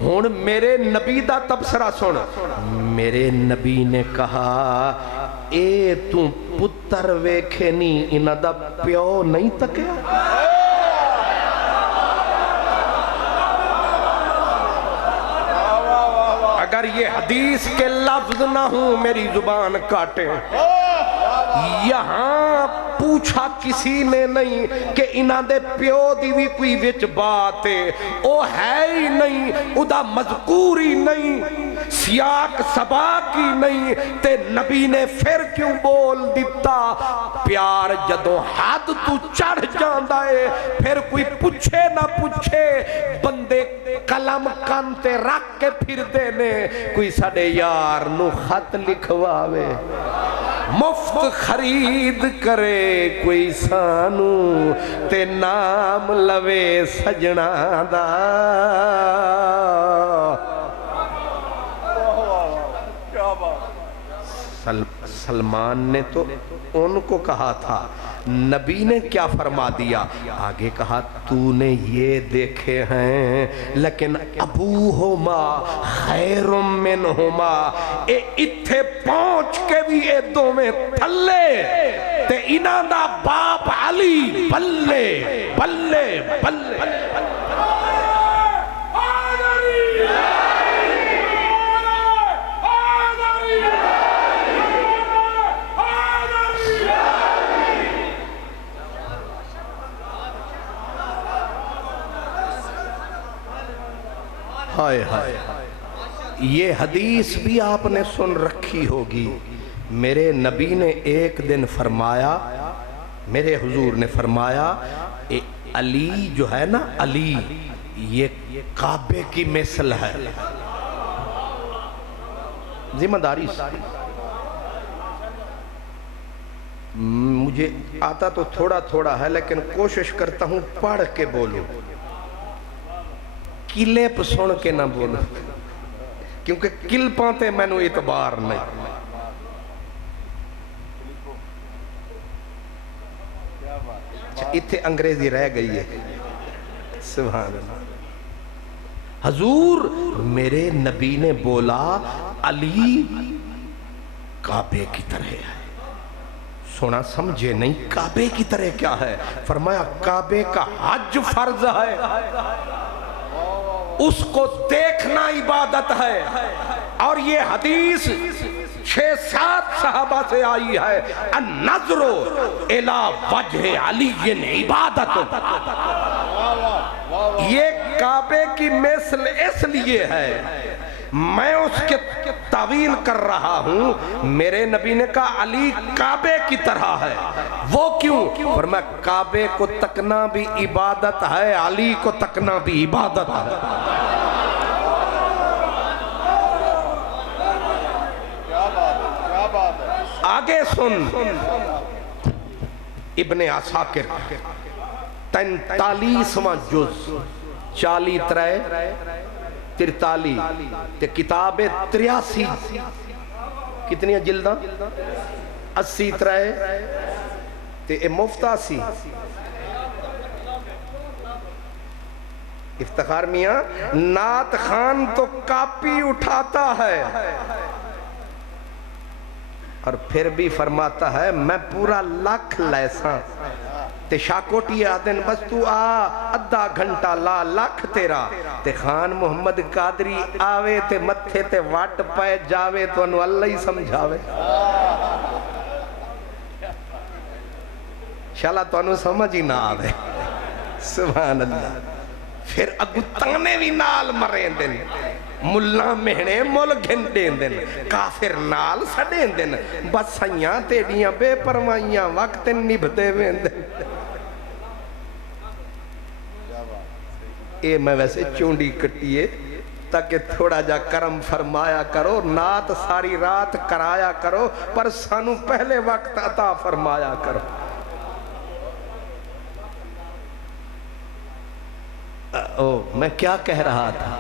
ہون میرے نبی دا تبصرہ سن میرے نبی نے کہا اے تو پتر ویکھے نہیں انہ دا پیو نہیں تکیا اگر یہ حدیث کے لفظ نہ ہوں میری زبان کاٹیں یہاں پوچھا کسی نے نہیں کہ انہاں دے پیو دی بھی کوئی وچ بات ہے او ہے ہی نہیں ادا مذکور ہی نہیں سیاق سباق ہی نہیں تے نبی نے پھر کیوں بول دیتا پیار جدوں حد تو چڑھ جاندا ہے پھر کوئی پوچھے نہ پوچھے بندے قلم کان تے رکھ کے پھر دینے کوئی ساڑے یار نو خط لکھواوے مفت خرید کرے کوئی سانو تے نام لوے سجنا دا سلمان نے تو ان کو کہا تھا نبی نے کیا فرما دیا آگے کہا تو نے یہ دیکھے ہیں لیکن ابوہما خیر منہما اے اتھے پہنچ کے بھی اے دو میں تھلے تے انہاں دا باپ علی بلے بلے بلے ہائے ہائے یہ حدیث بھی آپ نے سن رکھی ہوگی میرے نبی نے ایک دن فرمایا میرے حضور نے فرمایا علی جو ہے نا علی یہ کعبے کی مثل ہے ذمہ داری مجھے آتا تو تھوڑا تھوڑا ہے لیکن کوشش کرتا ہوں پڑھ کے بولوں کلپ سن کے نہ بولو کیونکہ کلپاں تے میں نو اعتبار نہیں اتھے انگریزی رہ گئی ہے سبحان اللہ حضور میرے نبی نے بولا علی کعبے کی طرح ہے سونا سمجھے نہیں کعبے کی طرح کیا ہے فرمایا کعبے کا حج فرض ہے اس کو دیکھنا عبادت ہے اور یہ حدیث 6-7 صحابہ سے آئی ہے النظر الی وجہ علی عبادت یہ کعبے کی مثل اس لیے ہے میں اس کے تعویل کر رہا ہوں. میرے نبی نے کہا علی کعبے کی طرح ہے. وہ کیوں؟ فرمایا کعبے کو تکنا بھی عبادت ہے، علی کو تکنا بھی عبادت ہے. آگے سن ابن عساکر 43واں جز 43 43 تے کتاب 83 کتنی جلداں 83 تے اے مفتا سی. افتخار میاں نعت خان تو کاپی اٹھاتا ہے اور پھر بھی فرماتا ہے میں پورا لاکھ لیساں تے شاکوٹی آدن بس تو ادھا گھنٹہ لا لاکھ تیرا. تے خان محمد قادری آوے تے متھے تے واٹ پائے جاوے تو انو اللہ ہی سمجھاوے. شالا تو انو سمجھ ہی نہ آوے. سبحان اللہ. پھر اگو تانے بھی نال مرین دن، ملا مہنے مل گھن دین دن، کافر نال سڑین دن، بس سیاں تیڑیاں بے پروائیاں وقت نبھ دے وین دن. اے میں ویسے چونڈی کٹیے تاکہ تھوڑا جا کرم فرمایا کرو، نعت ساری رات کرایا کرو، پر سانو پہلے وقت عطا فرمایا کرو. میں کیا کہہ رہا تھا؟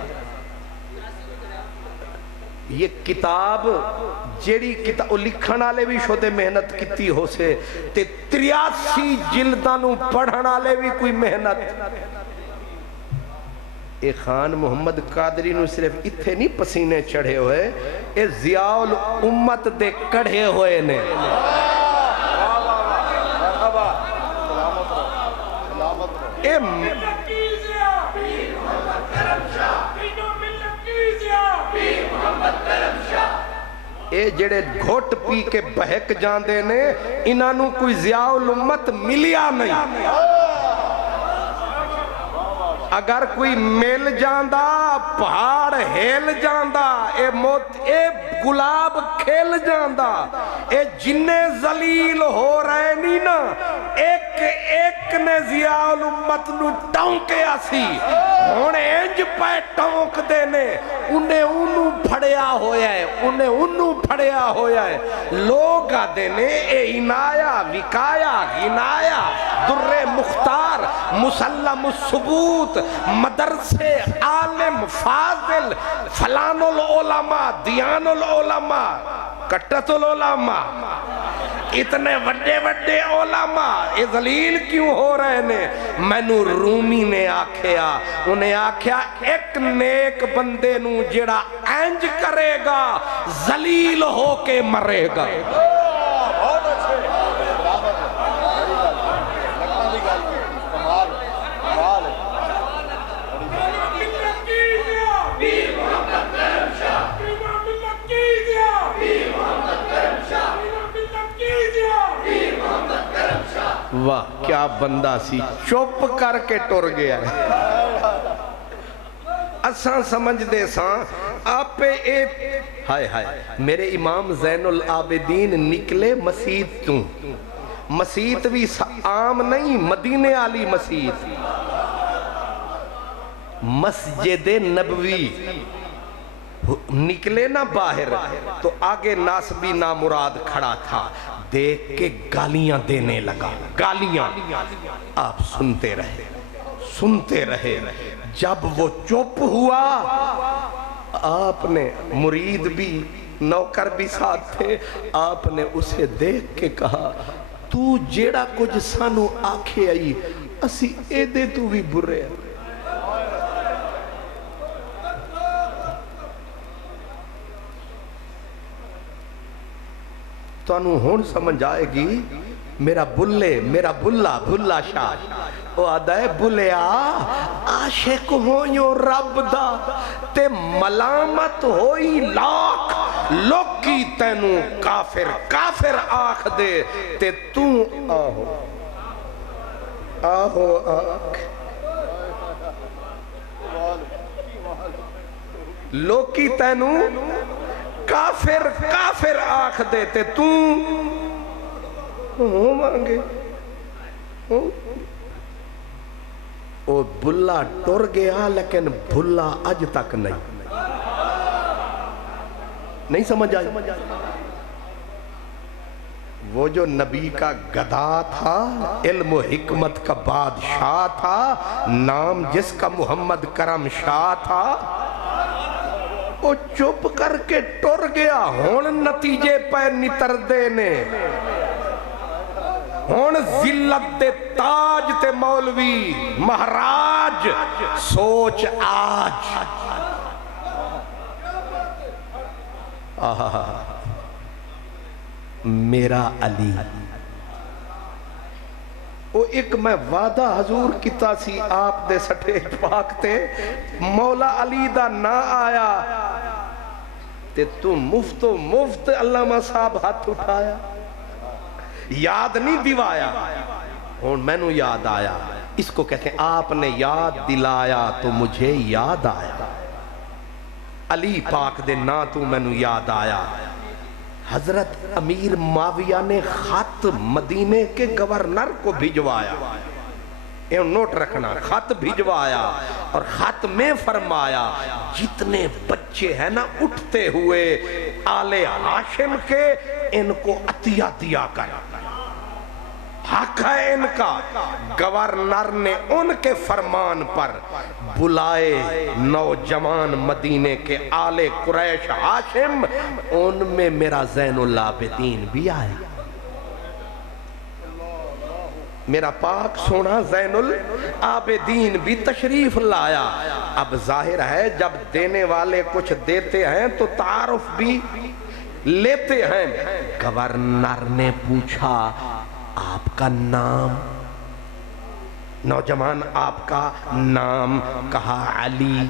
یہ کتاب جیڑی کتاب لکھن والے بھی شدے محنت کیتی ہو سے تے 83 جلداں نو پڑھن والے بھی کوئی محنت. اے خان محمد قادری نو صرف اتھے نہیں پسینے چڑھے ہوئے، اے ضیاء الامت دے کڑھے ہوئے نے. اے اے جڑے گھوٹ پی کے بہک جاندے نے انہاں کوئی ضیاء الامت ملیا نہیں. اگر کوئی مل جاندہ پہاڑ ہیل جاندہ، اے گلاب کھیل جاندہ. اے جننے ذلیل ہو رہے نہیں نا، ایک نے ضیاء الامت نو ٹونکے آسی ہونے انج پہ ٹونک دینے، انہوں پھڑیا ہویا ہے، انہوں پھڑیا ہویا ہے. لوگ دینے اے عنایا وکایا غنایا در مختار مسلم الثبوت مدرسے عالم فاضل فلان العلماء دیان العلماء کٹت العلماء اتنے وڈے وڈے علماء اے ذلیل کیوں ہو رہے نے؟ مینو رومی نے آکھیا، انہیں آکھیا ایک نیک بندے نو جڑا انج کرے گا ذلیل ہو کے مرے گا. واہ کیا بندہ سی، چپ کر کے ٹر گیا ہے. اساں سمجھ دے ساں آپ پہ ہائے ہائے میرے امام زین العابدین نکلے مسجد تو، مسجد بھی عام نہیں، مدینے والی مسجد، مسجد نبوی. نکلے نا باہر تو آگے ناسبی نامراد کھڑا تھا، دیکھ کے گالیاں دینے لگا، گالیاں. آپ سنتے رہے. جب وہ چپ ہوا آپ نے، مرید بھی نوکر بھی ساتھ تھے، آپ نے اسے دیکھ کے کہا تو جیڑا کچھ سانو آکھے آئی اسی اے دے تو بھی برے ہیں. تو انہوں ہون سمجھ آئے گی میرا بلہ شاہ وہ آدھا ہے بلیا عاشق ہوئیوں رب دا تے ملامت ہوئی لاکھ لوکی تینوں کافر آکھ دے تے تو آہو آکھ. لوکی تینوں کافر کافر آنکھ دیتے تو ہو مانگے او بلا ٹر گیا لیکن بھلا اج تک نہیں سمجھ آئی. وہ جو نبی کا گدا تھا علم و حکمت کا بادشاہ تھا نام جس کا محمد کرم شاہ تھا وہ چپ کر کے ٹر گیا. ہون نتیجے پہ نتر دینے ہون ذلت دے تاج تے مولوی مہراج سوچ آج. میرا علی وہ ایک میں وعدہ حضور کیتا سی آپ دے سٹھے پاک تے مولا علی دا نہ آیا تے تو مفت علامہ صاحب ہاتھ اٹھایا یاد نہیں دیوایا. اور میں نو یاد آیا. اس کو کہتے ہیں آپ نے یاد دلایا تو مجھے یاد آیا. علی پاک دے نا تو میں نو یاد آیا. حضرت امیر معاویہ نے خط مدینے کے گورنر کو بھیجوایا. نوٹ رکھنا خط بھیجوایا اور خط میں فرمایا جتنے بچے ہیں نا اٹھتے ہوئے آل ہاشم کے ان کو عطیہ دیا کر. حق ہے ان کا. گورنر نے ان کے فرمان پر بلائے نوجوان مدینے کے آل قریش ہاشم. ان میں میرا زین العابدین بھی آیا. میرا پاک سونا زین العابدین بھی تشریف لایا. اب ظاہر ہے جب دینے والے کچھ دیتے ہیں تو تعارف بھی لیتے ہیں. گورنر نے پوچھا آپ کا نام؟ نوجوان آپ کا نام؟ کہا علی.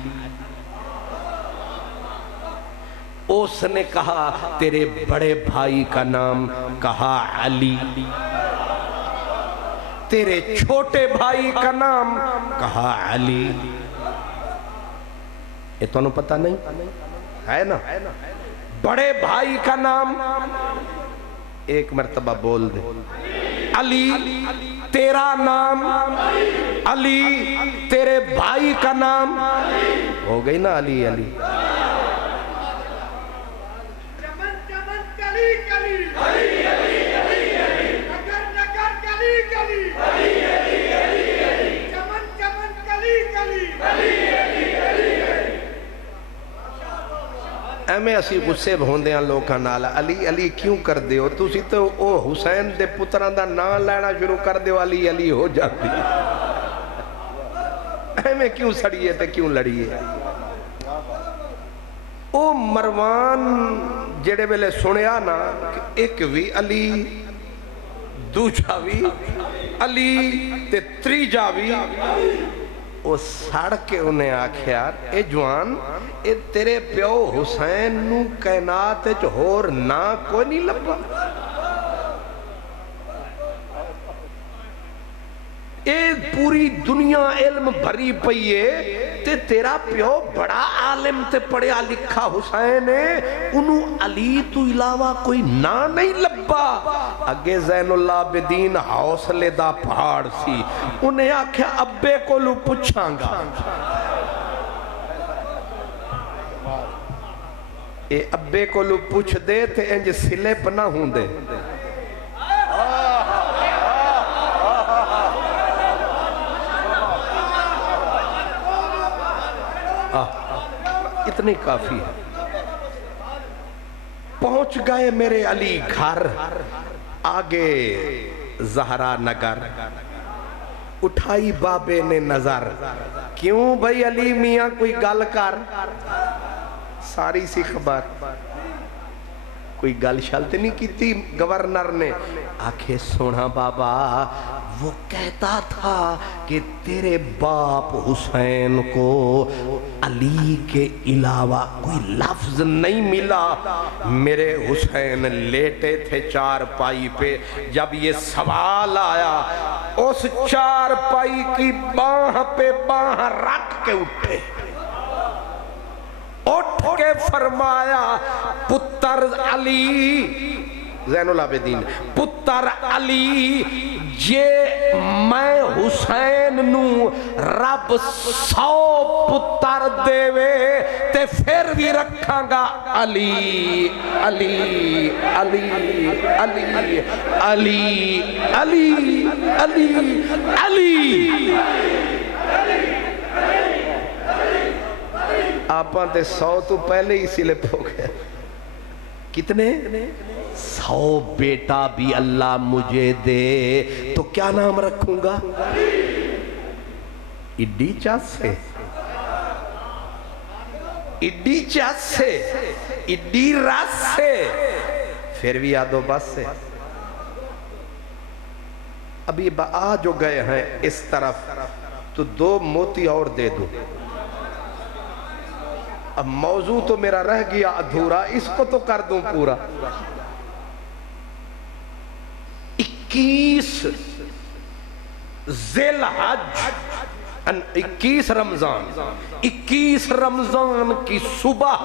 اس نے کہا تیرے بڑے بھائی کا نام؟ کہا علی. تیرے چھوٹے بھائی کا نام؟ کہا علی. یہ تو انہوں پتہ نہیں ہے نا. بڑے بھائی کا نام ایک مرتبہ بول دے. علی. تیرا نام؟ علی. تیرے بھائی کا نام؟ ہو گئی نا علی علی. چمن چمن کلی کلی علی علی علی علی. نگر نگر کلی کلی علی علی علی علی. چمن چمن کلی کلی علی علی علی علی. ایمیں اسی غصے بھوندیاں لوکاں نالا علی علی کیوں کر دے ہو؟ تُسی تو او حسین دے پتران دا نام لینا شروع کر دے علی علی ہو جاتی. ایمیں کیوں سڑیے تے کیوں لڑیے؟ او مروان جڑے ویلے سنیا نا ایک وی علی دوجا وی علی تے تریجا وی وہ سڑ کے انہیں آکھیا اے جوان اے تیرے پیو حسین نو کائنات وچ ہور نہ کوئی نہیں لبا. اے پوری دنیا علم بھری پئیے تے تیرا پیو بڑا عالم تے پڑھیا لکھا حسین ہے انہوں علی تو علاوہ کوئی نا نہیں لبا. اگے زین العابدین حوصلے دا پہاڑ سی. انہیں آکھیا ابے کو لو پچھاں گا. اے ابے کو لو پوچھ دے تے انج سلپ نہ ہوں دے. اتنی کافی ہے. پہنچ گئے میرے علی گھر. آگے زہرا نگر. اٹھائی بابے نے نظر. کیوں بھئی علی میاں کوئی گل کر؟ ساری سی خبر. کوئی گل شلت نہیں کی تھی گورنر نے. آنکھیں سونا بابا وہ کہتا تھا کہ تیرے باپ حسین کو علی کے علاوہ کوئی لفظ نہیں ملا. میرے حسین لیٹے تھے چار پائی پہ. جب یہ سوال آیا اس چار پائی کی باہ پہ باہ رکھ کے اٹھے. اٹھ کے فرمایا پتر علی، زین العابدین پتر علی جے میں حسین نو رب 100 پتر دے وے تے پھر بھی رکھاں گا علی علی علی علی علی علی علی علی۔ آپاں تے 100 تو پہلے ہی سلپ ہو گئے، کتنے؟ 100 بیٹا بھی اللہ مجھے دے تو کیا نام رکھوں گا؟ اڈی چاس سے، اڈی چاس سے، اڈی راس سے، پھر بھی یادو بس سے۔ ابھی آ جو گئے ہیں اس طرف تو 2 موتی اور دے دو۔ اب موضوع تو میرا رہ گیا ادھورا، اس کو تو کر دوں پورا۔ 21 ذی الحج 21 رمضان 21 رمضان کی صبح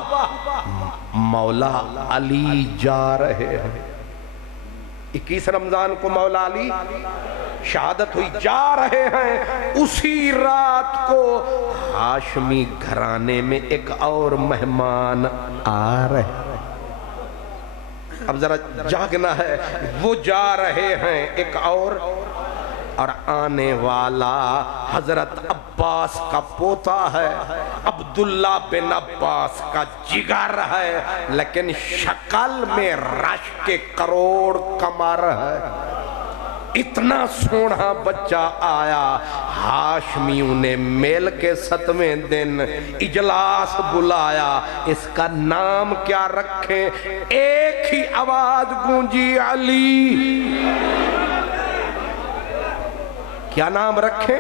مولا علی جا رہے ہیں۔ 21 رمضان کو مولا علی شہادت ہوئی، جا رہے ہیں۔ اسی رات کو ہاشمی گھرانے میں ایک اور مہمان آ رہے ہیں۔ اب ذرا جاگنا ہے، وہ جا رہے ہیں ایک اور آنے والا حضرت عباس کا پوتا ہے، عبداللہ بن عباس کا جگر ہے، لیکن شکل میں رشک کروڑ کمر ہے۔ اتنا سونا بچہ آیا، ہاشمیوں نے میل کے 7ویں دن اجلاس بلایا، اس کا نام کیا رکھیں؟ ایک ہی آواز گونجی، علی۔ کیا نام رکھیں؟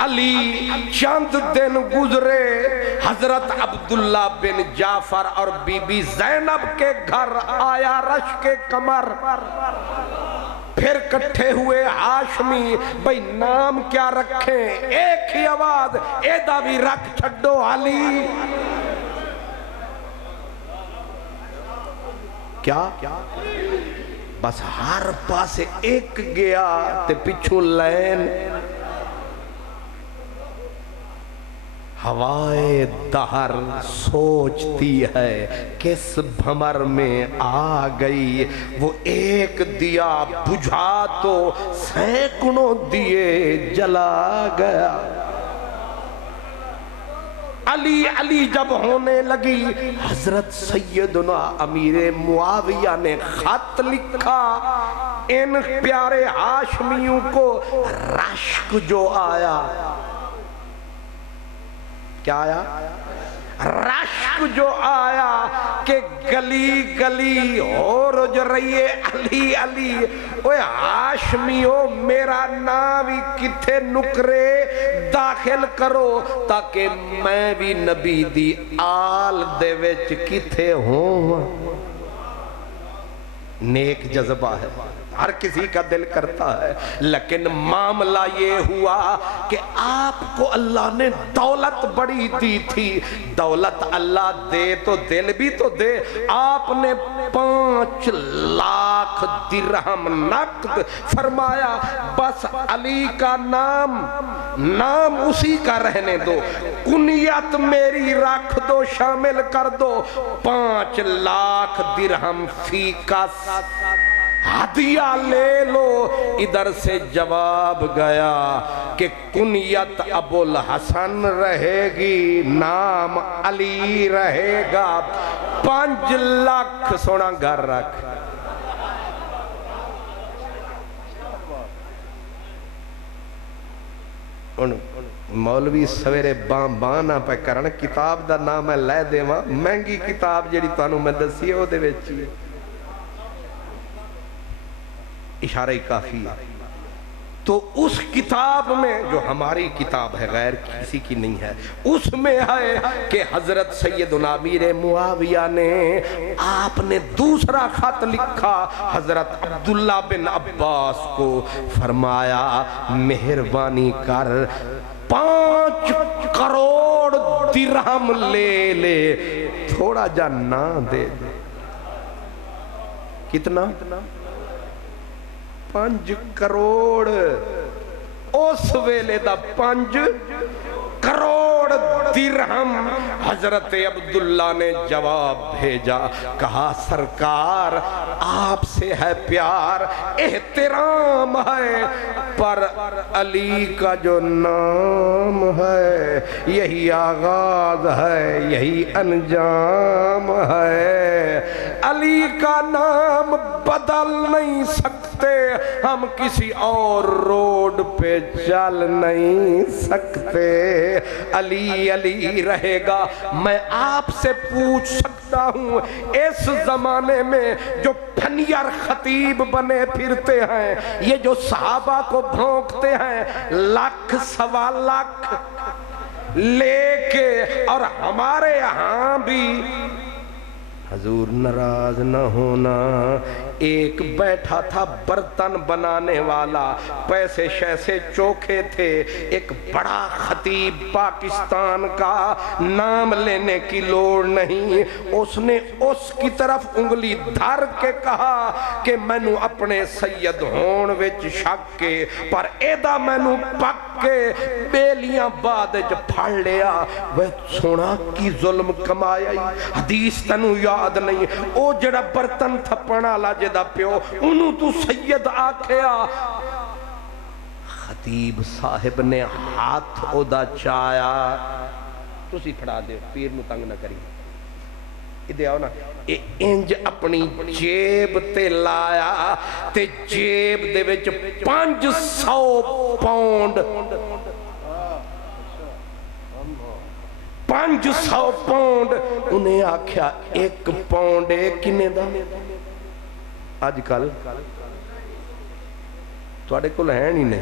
علی۔ چند دن گزرے، حضرت عبداللہ بن جعفر اور بی بی زینب کے گھر آیا رشک کمر۔ پھر کٹھے ہوئے ہاشمی، بھئی نام کیا رکھیں؟ ایک ہی آواز، ایدہ بھی رکھ چھڑو، علی۔ کیا؟ بس ہر پاسے ایک گیا تے پچھو لین۔ ہوائے دہر سوچتی ہے کس بھمر میں آ گئی، وہ ایک دیا بجھا تو سینکڑوں دیے جلا گیا۔ علی علی جب ہونے لگی، حضرت سیدنا امیر معاویہ نے خط لکھا، ان پیارے ہاشمیوں کو رشک جو آیا، کیا آیا؟ رشک جو آیا کہ گلی گلی ہو رج رہی ہے علی علی۔ اوہ ہاشمیو میرا ناوی کتھے نکرے داخل کرو تاکہ میں بھی نبی دی آل دے وچ کتھے ہوں۔ نیک جذبہ ہے، ہر کسی کا دل کرتا ہے، لیکن معاملہ یہ ہوا کہ آپ کو اللہ نے دولت بڑی دی تھی۔ دولت اللہ دے تو دل بھی تو دے۔ آپ نے 5 لاکھ درہم نقد فرمایا، بس علی کا نام اسی کا رہنے دو، کنیت میری رکھ دو، شامل کر دو۔ 5 لاکھ درہم فی کا ہدیہ لے لو۔ ادھر سے جواب گیا کہ کنیت ابو الحسن رہے گی، نام علی رہے گا۔ 5 لاکھ سونا گھر رکھ۔ مولوی سویرے بانا پہ کرن، کتاب دا نام ہے لے دے ماں، مہنگی کتاب جیڑی تانوں میں دسی ہے وہ دے ویچی ہے، اشارہ کافی ہے۔ تو اس کتاب میں جو ہماری کتاب ہے، غیر کسی کی نہیں ہے، اس میں ہے کہ حضرت سیدنا امیر معاویہ نے آپ نے دوسرا خط لکھا حضرت عبداللہ بن عباس کو، فرمایا مہربانی کر 5 کروڑ درہم لے لے، تھوڑا جا نہ دے دے۔ کتنا؟ 5 کروڑ۔ اس ویلے دا 5 کروڑ درہم۔ حضرت عبداللہ نے جواب بھیجا، کہا سرکار آپ سے ہے پیار، احترام ہے، پر علی کا جو نام ہے یہی آغاز ہے، یہی انجام ہے۔ علی کا نام بدل نہیں سکتے ہم، کسی اور روڈ پہ چل نہیں سکتے۔ علی علی رہے گا۔ میں آپ سے پوچھ سکتا ہوں، اس زمانے میں جو پھنیر خطیب بنے پھرتے ہیں، یہ جو صحابہ کو بھونکتے ہیں 1,00,000 سوا لاکھ لے کے، اور ہمارے یہاں بھی حضور ناراض نہ ہونا، ایک بیٹھا تھا برتن بنانے والا، پیسے شیسے چوکھے تھے، ایک بڑا خطیب پاکستان کا، نام لینے کی لوڑ نہیں، اس نے اس کی طرف انگلی دھر کے کہا کہ میں نو اپنے سید ہون وچ شک کے، پر ایدہ میں نو پک کے بیلیاں بعد جو پھڑ لیا۔ وہ سونا کی ظلم کمایا، حدیث تنو یاد نہیں، او جڑا برتن تھپنا لاجے دا پیو انہوں تو سید آکھیا۔ خطیب صاحب نے ہاتھ اودا چایا، تو سی پھڑا دے، پیر نو تنگ نہ کری، ادھے آؤ نا، انج اپنی جیب تے لایا، تے جیب دے وچ 500 پاؤنڈ 500 پاؤنڈ، انہیں آکھیا 1 پاؤنڈ کنے دا؟ آج کل تواڈے کول ہے نہیں نے،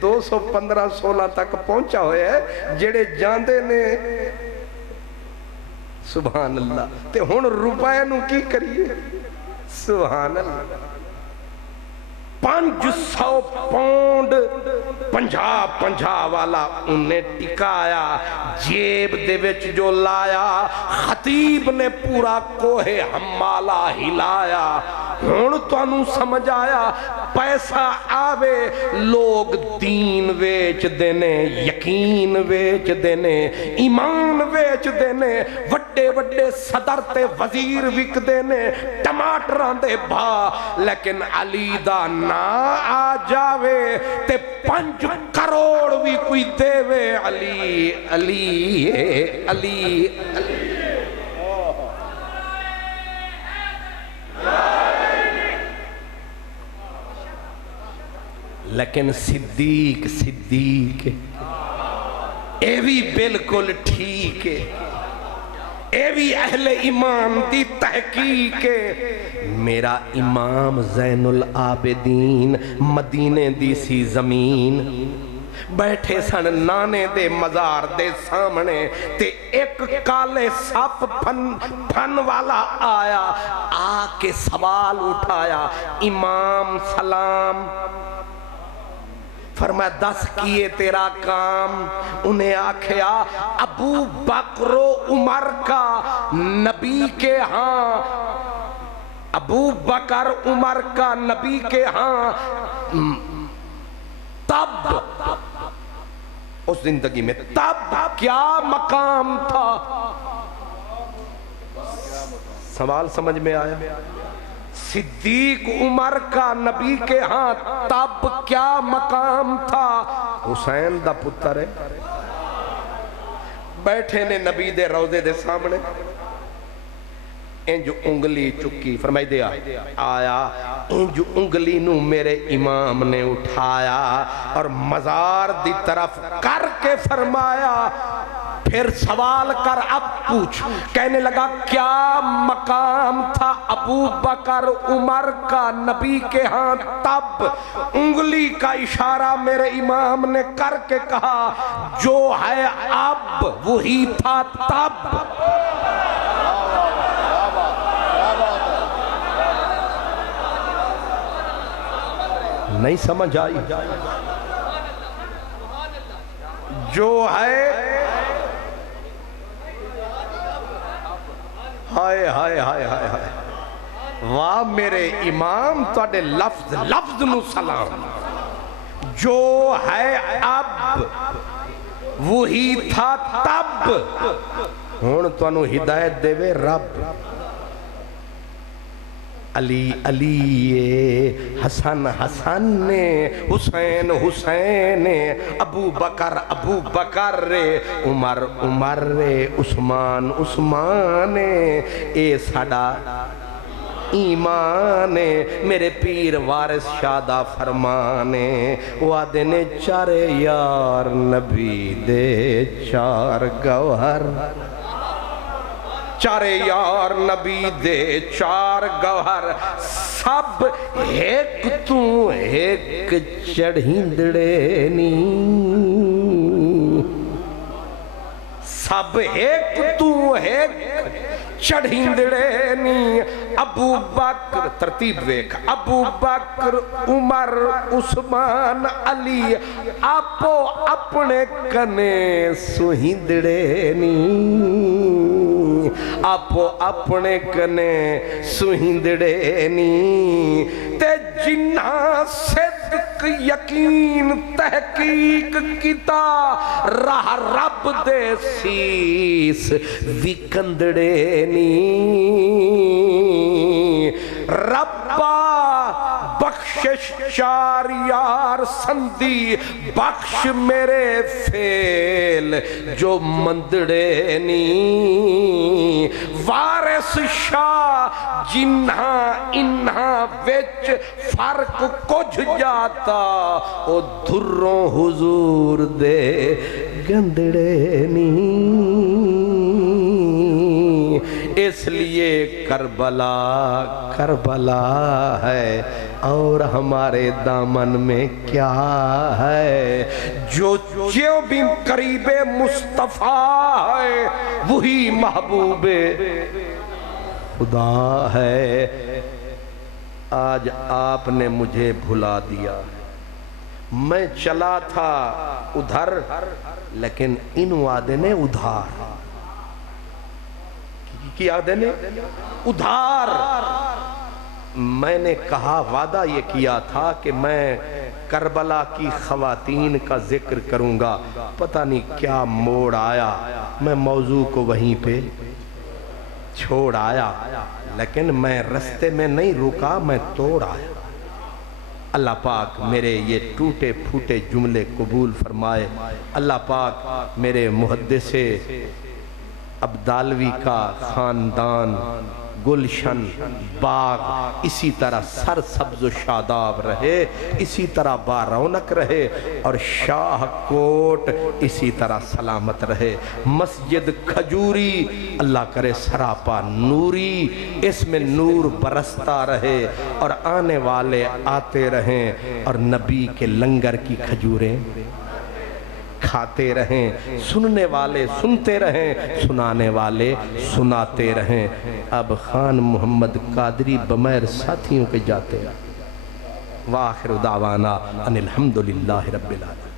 215-16 تک پہنچا ہوئے ہے، جڑے جاندے نے سبحان اللہ، تے ہن روپے نو کی کریے؟ سبحان اللہ۔ 500 پاؤنڈ 50 والا انہیں ٹکایا، جیب دے وچ جو لایا، خطیب نے پورا کوہ حمالہ ہلایا۔ ہون تو انہوں سمجھ آیا، پیسہ آوے لوگ دین ویچ دینے، یقین ویچ دینے، ایمان ویچ دینے، وڈے وڈے صدر تے وزیر وک دینے، ٹماٹران دے بھا، لیکن علی دا نا آ جاوے تے 5 کروڑ بھی کوئی دے وے، علی علی علی علی۔ لیکن صدیق اے بھی بالکل ٹھیک ہے، اے بھی اہل ایمان دی تحقیق ہے۔ میرا امام زین العابدین مدینے دی سی زمین، بیٹھے سن نانے دے مزار دے سامنے، تے ایک کالے سپ پھن والا آیا، آ کے سوال اٹھایا، امام سلام، فرمایا 10 کیے تیرا کام؟ انہیں آکھیا ابو بکر و عمر کا نبی کے ہاں، ابو بکر عمر کا نبی کے ہاں، تب اس زندگی میں تب کیا مقام تھا؟ سوال سمجھ میں آیا؟ صدیق عمر کا نبی کے ہاں تب کیا مقام تھا؟ حسین دا پتر ہے، بیٹھے نے نبی دے روضے دے سامنے، انج انگلی چکی، فرمائی دیا آیا، انج انگلی نو میرے امام نے اٹھایا اور مزار دی طرف کر کے فرمایا، پھر سوال کر اب پوچھ۔ کہنے لگا کیا مقام تھا ابو بکر عمر کا نبی کے ہاں تب؟ انگلی کا اشارہ میرے امام نے کر کے کہا جو ہے اب وہی تھا تب۔ نہیں سمجھ آئی؟ جو ہے ہائے ہائے ہائے ہائے ہائے واہ میرے امام تواڈے لفظ لفظ نو سلام جو ہے اب وہی تھا تب ہن تانوں ہدایت دے وے رب علی علی حسن حسن حسین حسین ابو بکر عمر عمر عثمان عثمان اے ساڈا ایمان میرے پیر وارث شادہ فرمانے وعدے نے چارے یار نبی دے چار گوہر چارے یار نبی دے چار گوہر سب ایک تو ایک چڑھیندڑے نی سب ایک تو ایک چڑھیندڑے نی ابو بکر ترتیب ویکھ ابو بکر عمر عثمان علی آپو اپنے کنے سوہیندڑے نی آپو اپنے کنے سوہیندڑے نی تے جنہاں صدق یقین تحقیق کیتا راہ رب دے سیس وکندڑے نی ربا بخشش چار یار سندی بخش میرے فیل جو مندڑے نی وارث شاہ جنہاں انہاں وچ فرق کچھ جاتا او دھروں حضور دے گندڑے نی اس لیے کربلا کربلا ہے اور ہمارے دامن میں کیا ہے جو بھی قریب مصطفیٰ ہے وہی محبوب خدا ہے آج آپ نے مجھے بھلا دیا میں چلا تھا ادھر لیکن ان وعدے نے ادھار کیا دینے ادھار میں نے کہا وعدہ یہ کیا تھا کہ میں کربلا کی خواتین کا ذکر کروں گا پتہ نہیں کیا موڑ آیا میں موضوع کو وہیں پہ چھوڑ آیا لیکن میں رستے میں نہیں رکا میں توڑ آیا اللہ پاک میرے یہ ٹوٹے پھوٹے جملے قبول فرمائے اللہ پاک میرے محدث عبدالوی کا خاندان گلشن باغ اسی طرح سر سبز و شاداب رہے اسی طرح بارونق رہے اور شاہ کوٹ اسی طرح سلامت رہے مسجد کھجوری اللہ کرے سراپا نوری اس میں نور برستا رہے اور آنے والے آتے رہیں اور نبی کے لنگر کی کھجوریں کھاتے رہیں سننے والے سنتے رہیں سنانے والے سناتے رہیں اب خان محمد قادری بمیر ساتھیوں کے جاتے وآخر دعوانا ان الحمدللہ رب العالمین